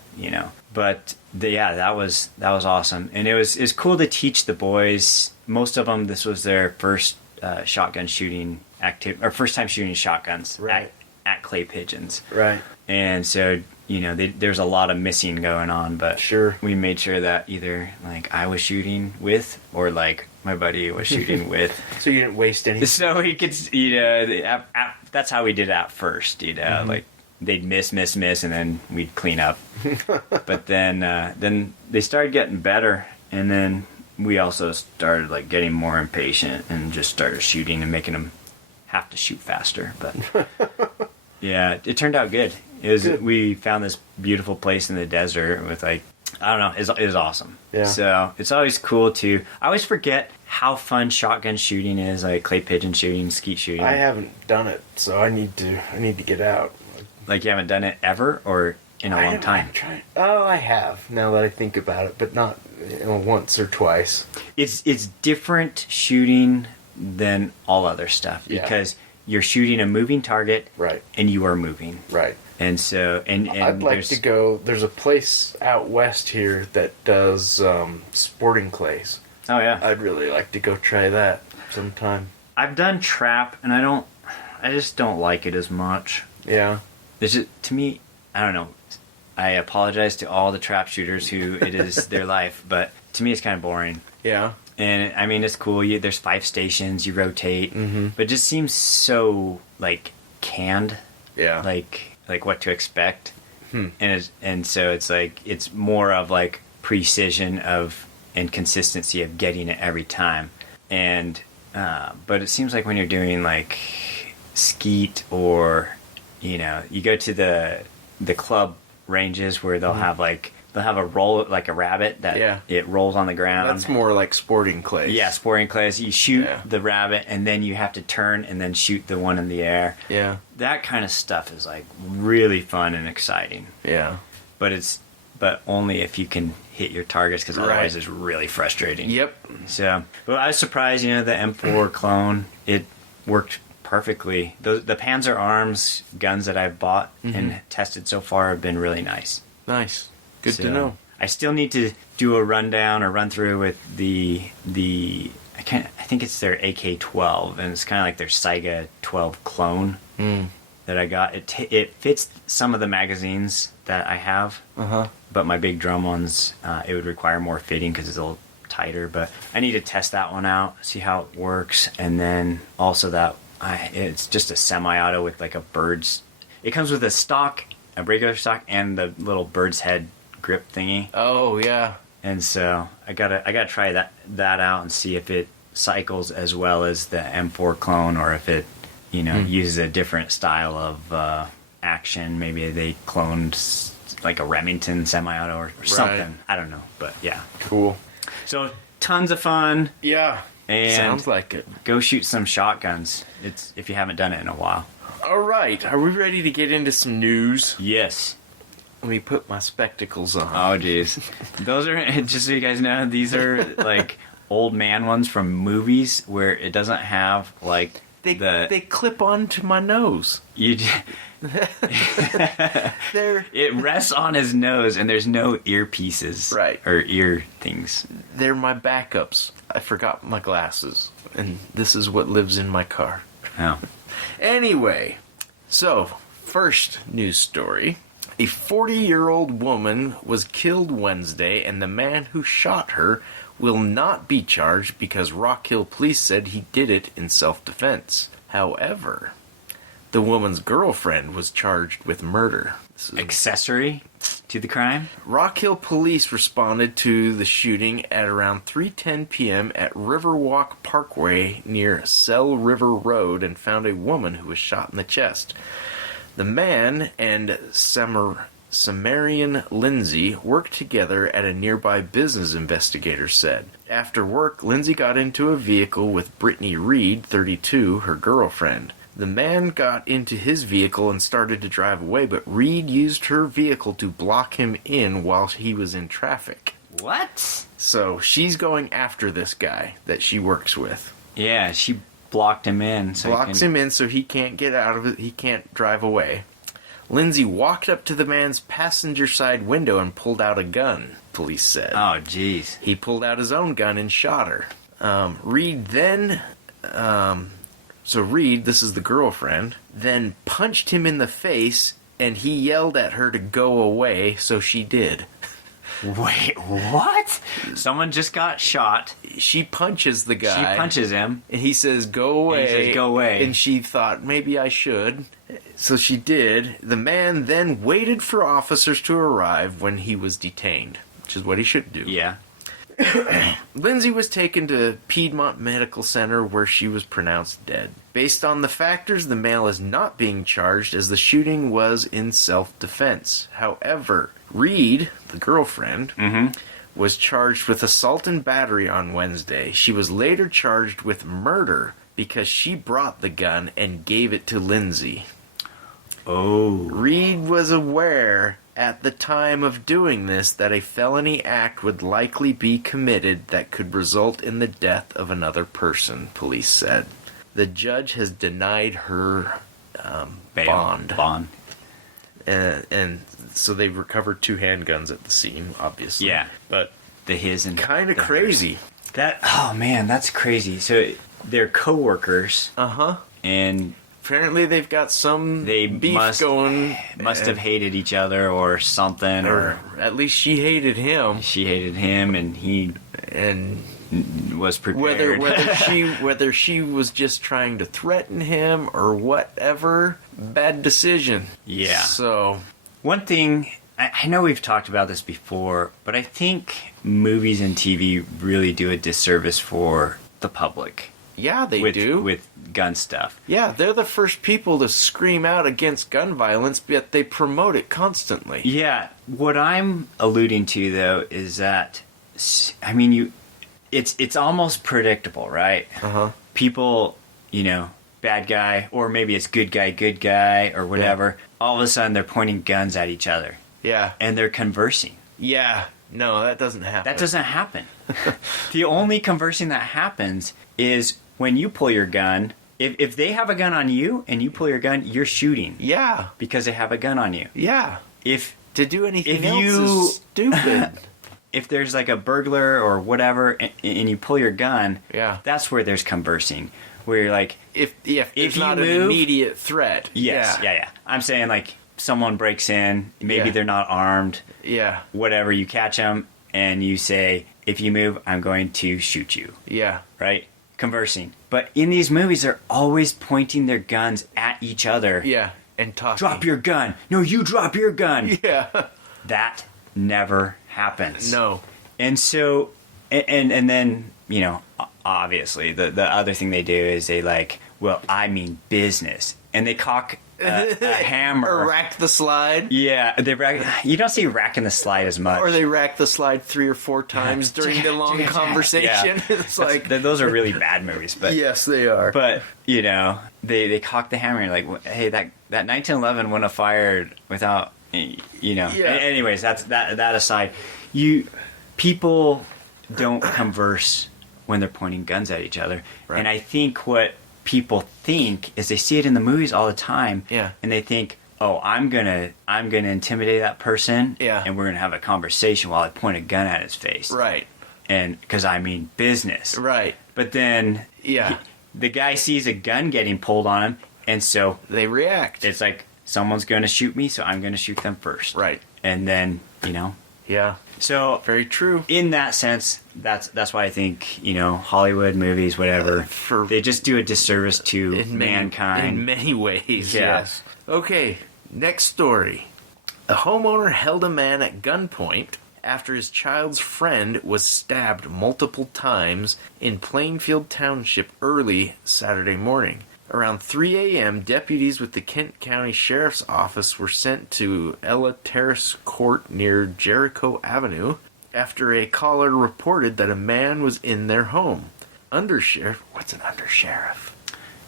But that was awesome, and it was cool to teach the boys. Most of them, this was their first shotgun shooting or first time shooting shotguns at clay pigeons. Right. And so, there's a lot of missing going on, but we made sure that either I was shooting with or my buddy was shooting with. So you didn't waste anything. So he could, that's how we did it at first, they'd miss, and then we'd clean up. But then they started getting better, and then we also started getting more impatient and just started shooting and making them have to shoot faster. But yeah, it turned out good. We found this beautiful place in the desert with I don't know, it was awesome. Yeah. So it's always cool I always forget how fun shotgun shooting is, like clay pigeon shooting, skeet shooting. I haven't done it, so I need to get out. You haven't done it ever or in a long time? I have, now that I think about it, but not once or twice. It's different shooting than all other stuff because you're shooting a moving target, right? And you are moving, right? And so, and I'd like to go. There's a place out west here that does sporting clays. Oh yeah, I'd really like to go try that sometime. I've done trap, and I just don't like it as much. Yeah, it's just, to me, I don't know. I apologize to all the trap shooters who it is their life, but to me, it's kind of boring. Yeah. And I mean, it's cool. There's 5 stations. You rotate, but it just seems so canned. Yeah. Like what to expect, and so it's more of precision and consistency of getting it every time, and but it seems like when you're doing skeet or you go to the club ranges where they'll have they'll have a roll like a rabbit that it rolls on the ground. That's more like sporting clays. Yeah, sporting clays. You shoot the rabbit and then you have to turn and then shoot the one in the air. Yeah. That kind of stuff is really fun and exciting. Yeah. But only if you can hit your targets, because otherwise it's really frustrating. Yep. So, but I was surprised, the M4 clone, it worked perfectly. The Panzer Arms guns that I've bought and tested so far have been really nice. Nice. Good to know. I still need to do a rundown or run through with the I think it's their AK-12, and it's kind of like their Saiga 12 clone that I got. It fits some of the magazines that I have, but my big drum ones, it would require more fitting because it's a little tighter. But I need to test that one out, see how it works, and then also it's just a semi-auto with a bird's. It comes with a regular stock, and the little bird's head grip thingy. Oh yeah. And so I gotta try that out and see if it cycles as well as the M4 clone, or if it uses a different style of action. Maybe they cloned a Remington semi-auto or something. I don't know, but yeah. Cool. So tons of fun. Yeah. And sounds like it. Go shoot some shotguns. If you haven't done it in a while. All right. Are we ready to get into some news? Yes. Let me put my spectacles on. Oh, jeez. Those are, just so you guys know, these are old man ones from movies where it doesn't have they clip onto my nose. It rests on his nose, and there's no earpieces, right, or ear things. They're my backups. I forgot my glasses, and this is what lives in my car. Oh. Anyway, so first news story. A 40-year-old woman was killed Wednesday, and the man who shot her will not be charged because Rock Hill police said he did it in self-defense. However, the woman's girlfriend was charged with murder. Accessory to the crime? Rock Hill police responded to the shooting at around 3:10 p.m. at Riverwalk Parkway near Cell River Road and found a woman who was shot in the chest. The man and Samarian Lindsay worked together at a nearby business, investigators said. After work, Lindsay got into a vehicle with Brittany Reed, 32, her girlfriend. The man got into his vehicle and started to drive away, but Reed used her vehicle to block him in while he was in traffic. What? So she's going after this guy that she works with. Yeah, she blocked him in. Blocks him in so he can't get out of it. He can't drive away. Lindsay walked up to the man's passenger side window and pulled out a gun, police said. Oh, jeez. He pulled out his own gun and shot her. Reed then... So Reed, this is the girlfriend, then punched him in the face, and he yelled at her to go away, so she did. Wait, what? Someone just got shot. She punches the guy. She punches him. And he says, go away. And he says, go away. And she thought, maybe I should. So she did. The man then waited for officers to arrive when he was detained, which is what he should do. Yeah. Lindsay was taken to Piedmont Medical Center where she was pronounced dead. Based on the factors, the male is not being charged as the shooting was in self-defense. However, Reed, the girlfriend, was charged with assault and battery on Wednesday. She was later charged with murder because she brought the gun and gave it to Lindsay. Oh. Reed was aware at the time of doing this that a felony act would likely be committed that could result in the death of another person, police said. The judge has denied her bond. And so they recovered 2 handguns at the scene, obviously. Yeah. But his and kind of crazy. Oh man, that's crazy. So they're co-workers. Uh-huh. And apparently they've got some beef going. Must have hated each other or something. Or at least she hated him. She hated him and he was prepared. Whether she was just trying to threaten him or whatever, bad decision. Yeah. So one thing, I know we've talked about this before, but I think movies and TV really do a disservice for the public. Yeah, they do. With gun stuff. Yeah, they're the first people to scream out against gun violence, yet they promote it constantly. Yeah, what I'm alluding to, though, is that, I mean, it's almost predictable, right? Uh-huh. People, bad guy, or maybe it's good guy, or whatever, all of a sudden they're pointing guns at each other. Yeah. And they're conversing. Yeah. No, that doesn't happen. That doesn't happen. The only conversing that happens is when you pull your gun. If they have a gun on you and you pull your gun, you're shooting. Yeah. Because they have a gun on you. Yeah. To do anything else is stupid. If there's like a burglar or whatever and you pull your gun, that's where there's conversing. Where you're like... If there's not an immediate threat. Yes, yeah. I'm saying like someone breaks in, maybe they're not armed. Yeah. Whatever, you catch them and you say, if you move, I'm going to shoot you. Yeah. Right? Conversing. But in these movies, they're always pointing their guns at each other. Yeah, and talking. Drop your gun. No, you drop your gun. Yeah. That never happens. No. And so, and then, obviously, the other thing they do is they I mean business. And they cock a hammer. Or rack the slide. Yeah, you don't see racking the slide as much. Or they rack the slide 3 or 4 times during the long conversation. Yeah. It's like those are really bad movies, but yes, they are. But they cock the hammer. And you're like, hey, that 1911 wouldn't have fired without Yeah. Anyways, that aside, people don't converse when they're pointing guns at each other, right. And I think what people think is they see it in the movies all the time, and they think, oh, I'm gonna intimidate that person, and we're gonna have a conversation while I point a gun at his face, right? And because I mean business, right? But then, the guy sees a gun getting pulled on him, and so they react. It's like, someone's going to shoot me, so I'm going to shoot them first. Right. And then, Yeah. So very true. In that sense, that's why I think, Hollywood movies, whatever, they just do a disservice to mankind. In many ways, yeah. Yes. Okay, next story. A homeowner held a man at gunpoint after his child's friend was stabbed multiple times in Plainfield Township early Saturday morning. Around 3 a.m., deputies with the Kent County Sheriff's Office were sent to Ella Terrace Court near Jericho Avenue after a caller reported that a man was in their home. Undersheriff? What's an undersheriff?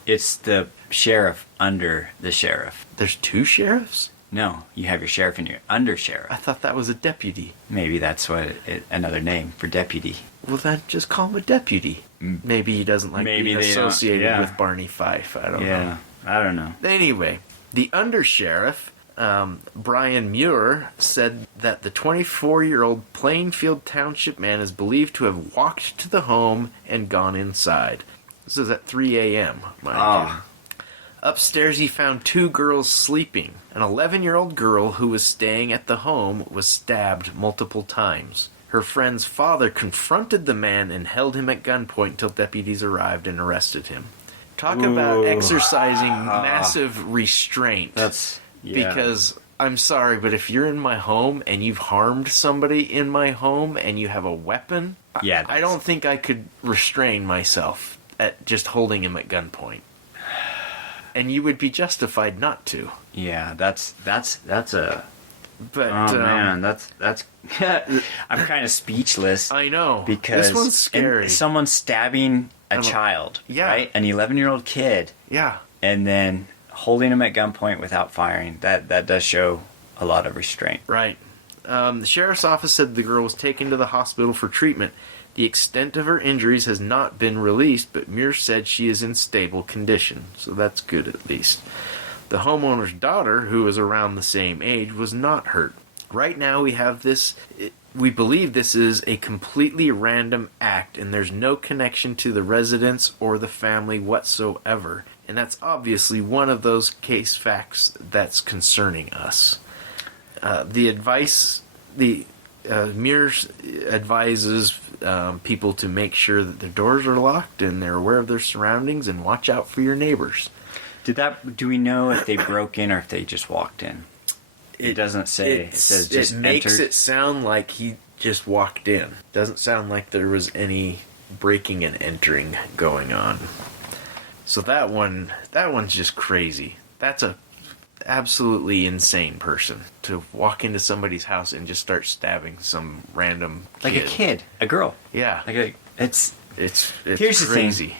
It's the sheriff under the sheriff. There's two sheriffs? No, you have your sheriff and your undersheriff. I thought that was a deputy. Maybe that's what another name for deputy. Well, then just call him a deputy. Maybe he doesn't like being associated with Barney Fife. I don't know. Yeah, I don't know. Anyway, the undersheriff, Brian Muir, said that the 24-year-old Plainfield Township man is believed to have walked to the home and gone inside. This is at 3 a.m., mind you. Upstairs, he found two girls sleeping. An 11-year-old girl who was staying at the home was stabbed multiple times. Her friend's father confronted the man and held him at gunpoint until deputies arrived and arrested him. Talk about exercising massive restraint. Because, I'm sorry, but if you're in my home and you've harmed somebody in my home and you have a weapon, I don't think I could restrain myself at just holding him at gunpoint. And you would be justified not to. Yeah, that's a. But man, that's. I'm kind of speechless. I know, because this one's scary. Someone's stabbing a child, right? An 11-year-old kid. Yeah, and then holding him at gunpoint without firing. That does show a lot of restraint. Right. The sheriff's office said the girl was taken to the hospital for treatment. The extent of her injuries has not been released, but Muir said she is in stable condition, so that's good at least. The homeowner's daughter, who was around the same age, was not hurt. Right now we believe this is a completely random act, and there's no connection to the residents or the family whatsoever, and that's obviously one of those case facts that's concerning us. Muir advises people to make sure that their doors are locked and they're aware of their surroundings and watch out for your neighbors. Do we know if they broke in or if they just walked in? It doesn't say. It says just entered. It makes it sound like he just walked in. Doesn't sound like there was any breaking and entering going on. So that one's just crazy. That's a absolutely insane person to walk into somebody's house and just start stabbing some random kid. Like a kid, a girl. Yeah. It's here's crazy. The thing.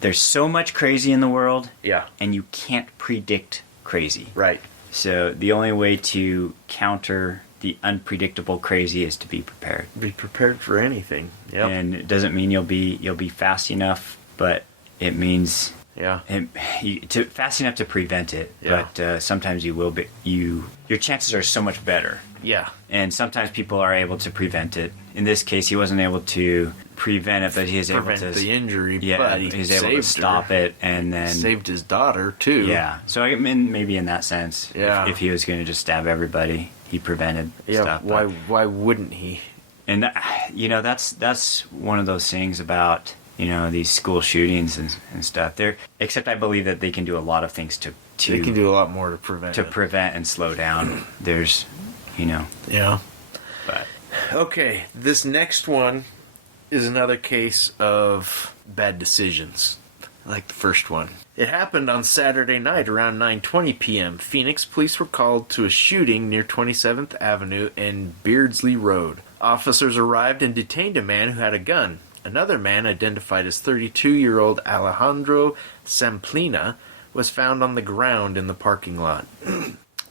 There's so much crazy in the world. Yeah. And you can't predict crazy. Right. So the only way to counter the unpredictable crazy is to be prepared. Be prepared for anything. Yeah. And it doesn't mean you'll be fast enough, but it means fast enough to prevent it. Yeah. But sometimes you will be. Your chances are so much better. Yeah. And sometimes people are able to prevent it. In this case, he wasn't able to prevent it, but he was able to prevent the injury. Yeah, but he was able to stop it, and then saved his daughter too. Yeah. So I mean, maybe in that sense, if he was going to just stab everybody, he prevented stuff. Why wouldn't he? And that's one of those things about these school shootings and stuff. Except I believe that they can do a lot of things to they can do a lot more to prevent and slow down. There's Yeah. But okay, this next one is another case of bad decisions, like the first one. It happened on Saturday night around 9:20 p.m. Phoenix police were called to a shooting near 27th Avenue and Beardsley Road. Officers arrived and detained a man who had a gun. Another man, identified as 32-year-old Alejandro Semplina, was found on the ground in the parking lot.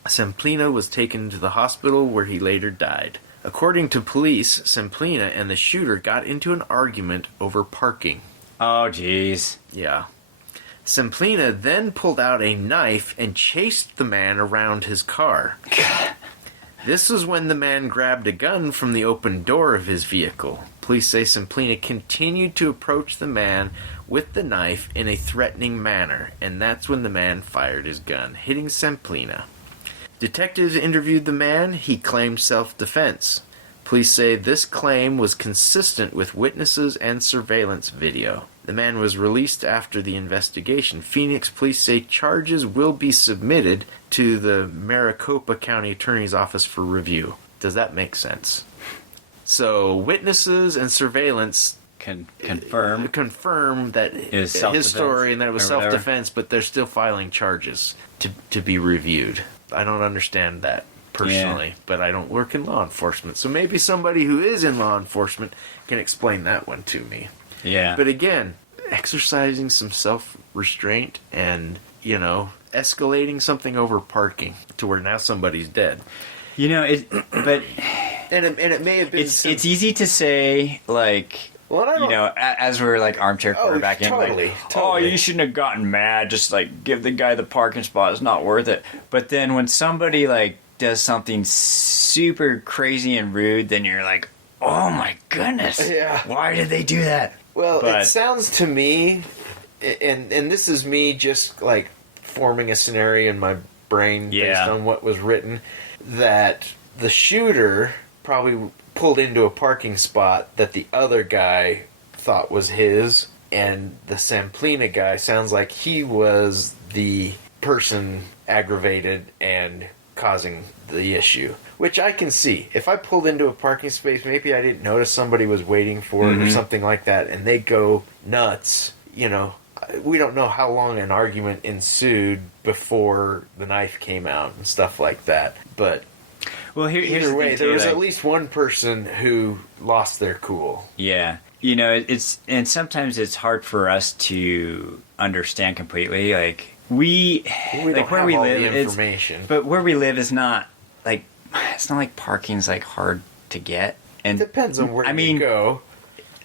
Semplina was taken to the hospital where he later died. According to police, Semplina and the shooter got into an argument over parking. Oh, jeez. Yeah. Semplina then pulled out a knife and chased the man around his car. This was when the man grabbed a gun from the open door of his vehicle. Police say Semplina continued to approach the man with the knife in a threatening manner, and that's when the man fired his gun, hitting Semplina. Detectives interviewed the man. He claimed self-defense. Police say this claim was consistent with witnesses and surveillance video. The man was released after the investigation. Phoenix police say charges will be submitted to the Maricopa County Attorney's Office for review. Does that make sense? So witnesses and surveillance can confirm that his story and that it was self-defense, but they're still filing charges to be reviewed. I don't understand that personally, but I don't work in law enforcement. So maybe somebody who is in law enforcement can explain that one to me. Yeah. But again, exercising some self-restraint and, escalating something over parking to where now somebody's dead. But and it may have been. It's easy to say, like, as we're like armchair quarterbacking, totally. Oh, you shouldn't have gotten mad. Just like give the guy the parking spot. It's not worth it. But then when somebody like does something super crazy and rude, then you're like, oh my goodness, why did they do that? Well, it sounds to me, and this is me just like forming a scenario in my brain based on what was written, that the shooter probably pulled into a parking spot that the other guy thought was his, and the Semplina guy sounds like he was the person aggravated and causing the issue, which I can see. If I pulled into a parking space, maybe I didn't notice somebody was waiting for it or something like that, and they go nuts, we don't know how long an argument ensued before the knife came out and stuff like that, but here's the way, there was at least one person who lost their cool. Yeah. And sometimes it's hard for us to understand completely. Like, we don't like where have we all live, the information. but where we live is not like, it's not like parking's like hard to get. And depends on where you go.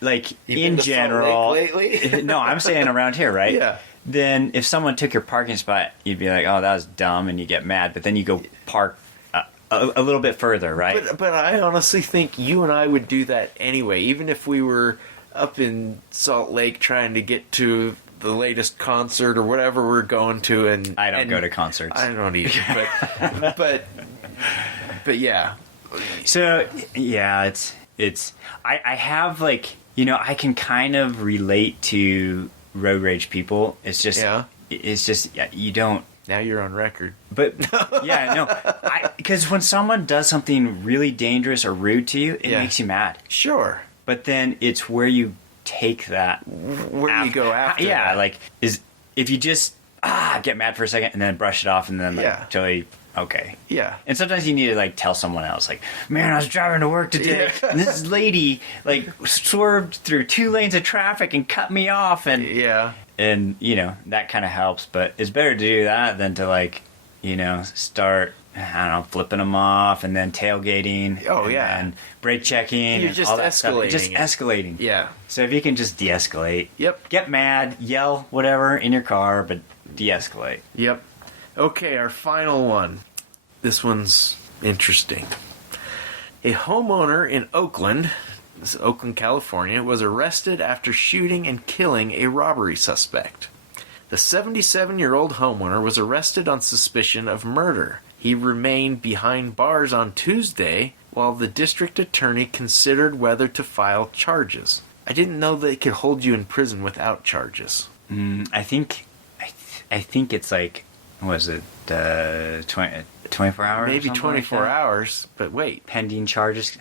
Like, You've in been to general, Salt Lake lately? No, I'm saying around here, right? Yeah. Then if someone took your parking spot, you'd be like, oh, that was dumb, and you get mad. But then you go park a little bit further, right? But I honestly think you and I would do that anyway, even if we were up in Salt Lake trying to get to the latest concert or whatever we're going to. And I don't go to concerts. I don't either. But yeah. So yeah, it's I have like, I can kind of relate to road rage people. It's just you don't. Now you're on record. But because when someone does something really dangerous or rude to you, it makes you mad. Sure. But then it's where you take that. Where you go after that. Yeah, like, if you just get mad for a second and then brush it off and then totally okay. Yeah. And sometimes you need to like tell someone else, like, man, I was driving to work today and this lady like swerved through 2 lanes of traffic and cut me off, and that kind of helps. But it's better to do that than to like, start, I don't know, flipping them off and then tailgating. Oh, yeah. And brake checking. You're and just all that escalating. Stuff. Just escalating. Yeah. So if you can just de-escalate. Yep. Get mad, yell, whatever, in your car, but de-escalate. Yep. Okay, our final one. This one's interesting. A homeowner in Oakland, this is Oakland, California, was arrested after shooting and killing a robbery suspect. The 77-year-old homeowner was arrested on suspicion of murder. He remained behind bars on Tuesday while the district attorney considered whether to file charges. I didn't know they could hold you in prison without charges. I think it's like, what is it, 24 hours? Maybe 24 like hours, but wait. Pending charges,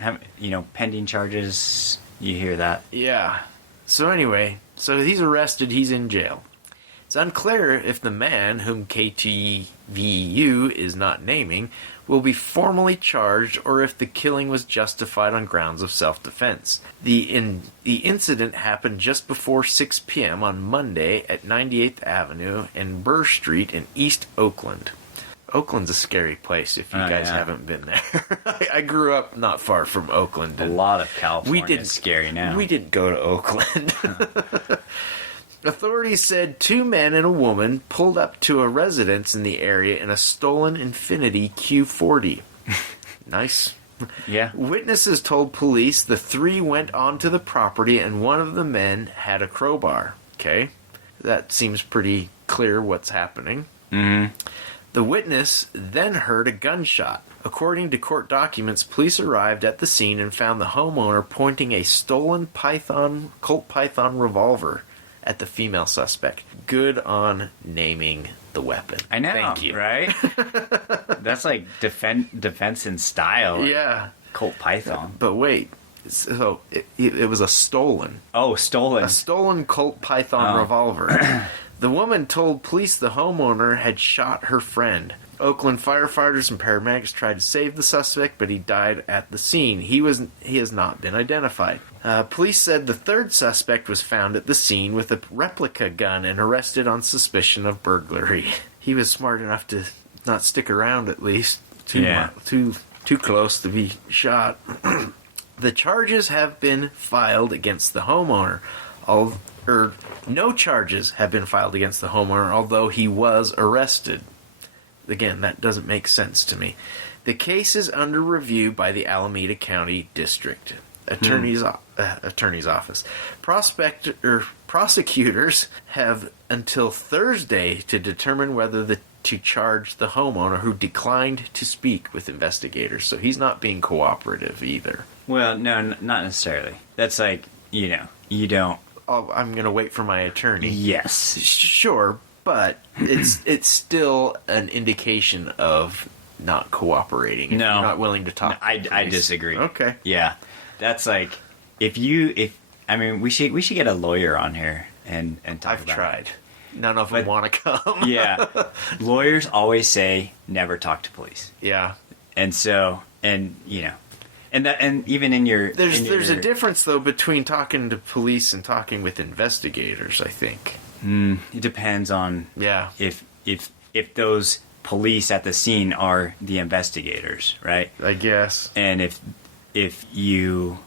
you hear that. Yeah. So anyway, he's arrested, he's in jail. It's unclear if the man, whom KTVU is not naming, will be formally charged or if the killing was justified on grounds of self-defense. The incident happened just before 6 p.m. on Monday at 98th Avenue and Burr Street in East Oakland. Oakland's a scary place if you guys haven't been there. I grew up not far from Oakland. A lot of California is scary now. We didn't go to Oakland. Authorities said 2 men and a woman pulled up to a residence in the area in a stolen Infiniti Q40. Nice Yeah. Witnesses told police the three went onto the property and one of the men had a crowbar. Okay? That seems pretty clear what's happening. Mm-hmm. The witness then heard a gunshot. According to court documents, police arrived at the scene and found the homeowner pointing a stolen Colt Python revolver at the female suspect. Good on naming the weapon. I know, Thank you. Right? That's like defense in style. Yeah. Colt Python. But wait, so it was a stolen. Oh, stolen. A stolen Colt Python revolver. The woman told police the homeowner had shot her friend. Oakland firefighters and paramedics tried to save the suspect, but he died at the scene. He has not been identified. Police said the third suspect was found at the scene with a replica gun and arrested on suspicion of burglary. He was smart enough to not stick around, at least. Too close to be shot. The charges have been filed against the homeowner. No charges have been filed against the homeowner, although he was arrested. Again, that doesn't make sense to me. The case is under review by the Alameda County District Attorney's Office. Prosecutors have until Thursday to determine whether to charge the homeowner who declined to speak with investigators. So he's not being cooperative either. Well, no, not necessarily. That's like, you don't... I'm going to wait for my attorney. Yes. Sure, but it's still an indication of not cooperating. If No. you're not willing to talk. No, I disagree. Okay. Yeah. That's like, we should get a lawyer on here and talk I've about tried. it. None of them want to come. Yeah. Lawyers always say never talk to police. Yeah. And so, and even in your... There's a difference, though, between talking to police and talking with investigators, I think. It depends on... Yeah. If those police at the scene are the investigators, right? I guess. And if you're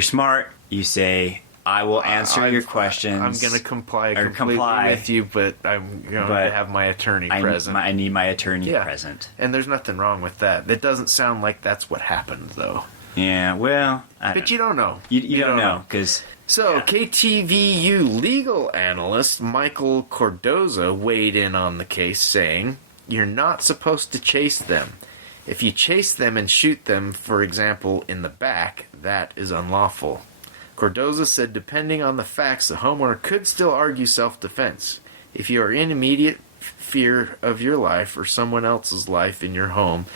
smart, you say, I will answer your questions. I'm going to comply with you, but I'm going to have my attorney present. I need my attorney present. And there's nothing wrong with that. That doesn't sound like that's what happened, though. Yeah, well... you don't know. You don't know, because... So, KTVU legal analyst Michael Cordoza weighed in on the case, saying, "You're not supposed to chase them. If you chase them and shoot them, for example, in the back, that is unlawful." Cordoza said depending on the facts, the homeowner could still argue self-defense. If you are in immediate fear of your life or someone else's life in your home,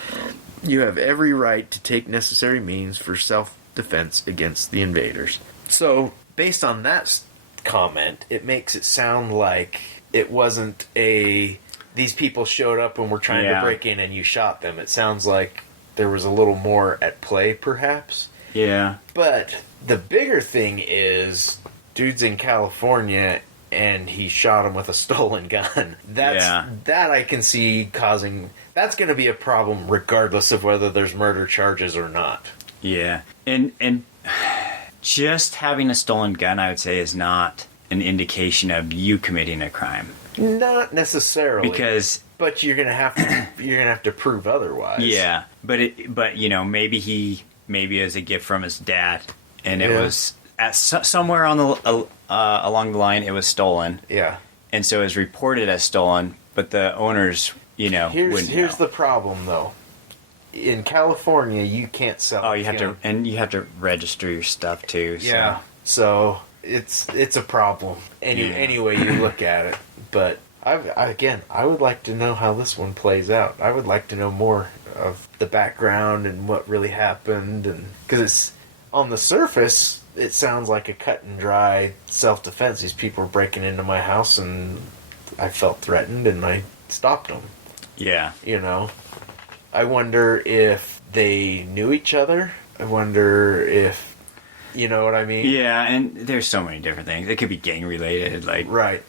you have every right to take necessary means for self-defense against the invaders. So, based on that comment, it makes it sound like it wasn't these people showed up and were trying to break in and you shot them. It sounds like there was a little more at play, perhaps. Yeah. But the bigger thing is, dude's in California and he shot him with a stolen gun. That I can see causing... That's going to be a problem regardless of whether there's murder charges or not. Yeah. And just having a stolen gun, I would say, is not an indication of you committing a crime. Not necessarily. But you're going to have to prove otherwise. Yeah. But maybe it was a gift from his dad, and it was somewhere on the along the line it was stolen. Yeah. And so it was reported as stolen, but the owners, wouldn't know. Here's the problem, though. In California, you can't sell. Oh, you have to register your stuff too. So. Yeah. So it's a problem. Any way you look at it. But I would like to know how this one plays out. I would like to know more of the background and what really happened, and because it's on the surface, it sounds like a cut and dry self-defense. These people were breaking into my house, and I felt threatened, and I stopped them. Yeah. I wonder if they knew each other. I wonder if, you know what I mean? Yeah, and there's so many different things. It could be gang related, like right.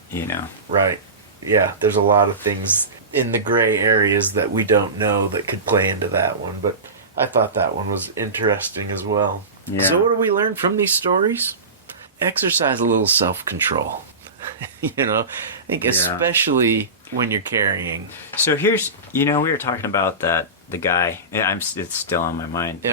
Right. Yeah, there's a lot of things in the gray areas that we don't know that could play into that one, but I thought that one was interesting as well. Yeah. So what do we learn from these stories? Exercise a little self-control. I think especially when you're carrying. So here's, we were talking about that the guy, and it's still on my mind,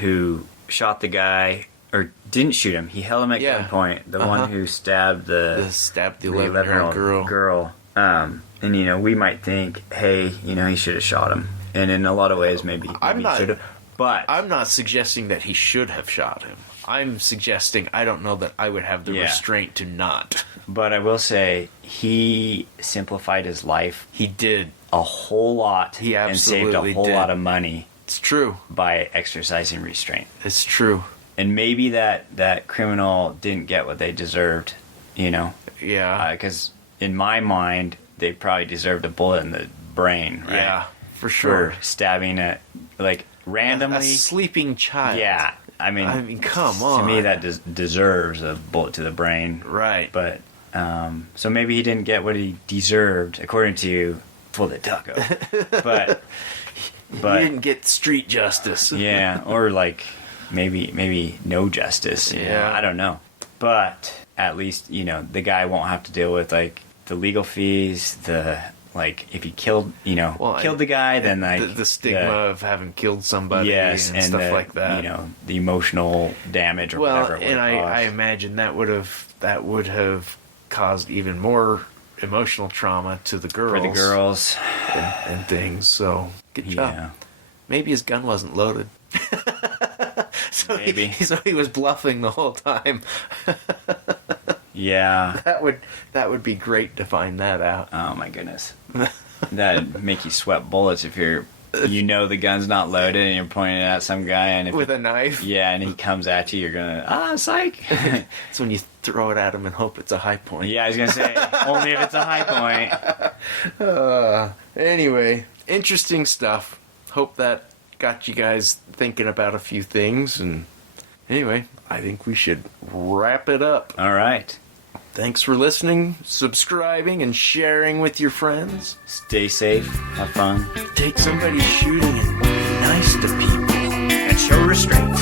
who shot the guy, or didn't shoot him. He held him at gunpoint. The one who stabbed the 11-year-old girl. And, you know, we might think, hey, you know, he should have shot him. And in a lot of ways, maybe he should have. But I'm not suggesting that he should have shot him. I'm suggesting I don't know that I would have the restraint to not. But I will say, he simplified his life. He did. A whole lot. He absolutely and saved a whole lot of money. It's true. By exercising restraint. It's true. And maybe that criminal didn't get what they deserved, you know? Yeah. Because in my mind, they probably deserved a bullet in the brain, right? Yeah, for sure. For stabbing it, like, randomly. A sleeping child. Yeah. I mean, come on. To me, that deserves a bullet to the brain. Right. But, so maybe he didn't get what he deserved, according to Full.Lead.Taco. But he didn't get street justice. Yeah, or like maybe no justice. You know? I don't know. But at least, you know, the guy won't have to deal with like the legal fees, if he killed the guy, then like the stigma of having killed somebody, and stuff like that. You know, the emotional damage or whatever. And I imagine that would have caused even more emotional trauma to the girls. For the girls. And things. So, good job. Maybe his gun wasn't loaded. Maybe. So he was bluffing the whole time. Yeah. That would be great to find that out. Oh my goodness. That'd make you sweat bullets if you know the gun's not loaded and you're pointing it at some guy and with a knife. Yeah, and he comes at you, you're gonna psych. It's when you throw it at him and hope it's a high point. Yeah, I was gonna say only if it's a high point. Anyway, interesting stuff. Hope that got you guys thinking about a few things. And anyway, I think we should wrap it up. All right. Thanks for listening, subscribing, and sharing with your friends. Stay safe. Have fun. Take somebody shooting and be nice to people. And show restraint.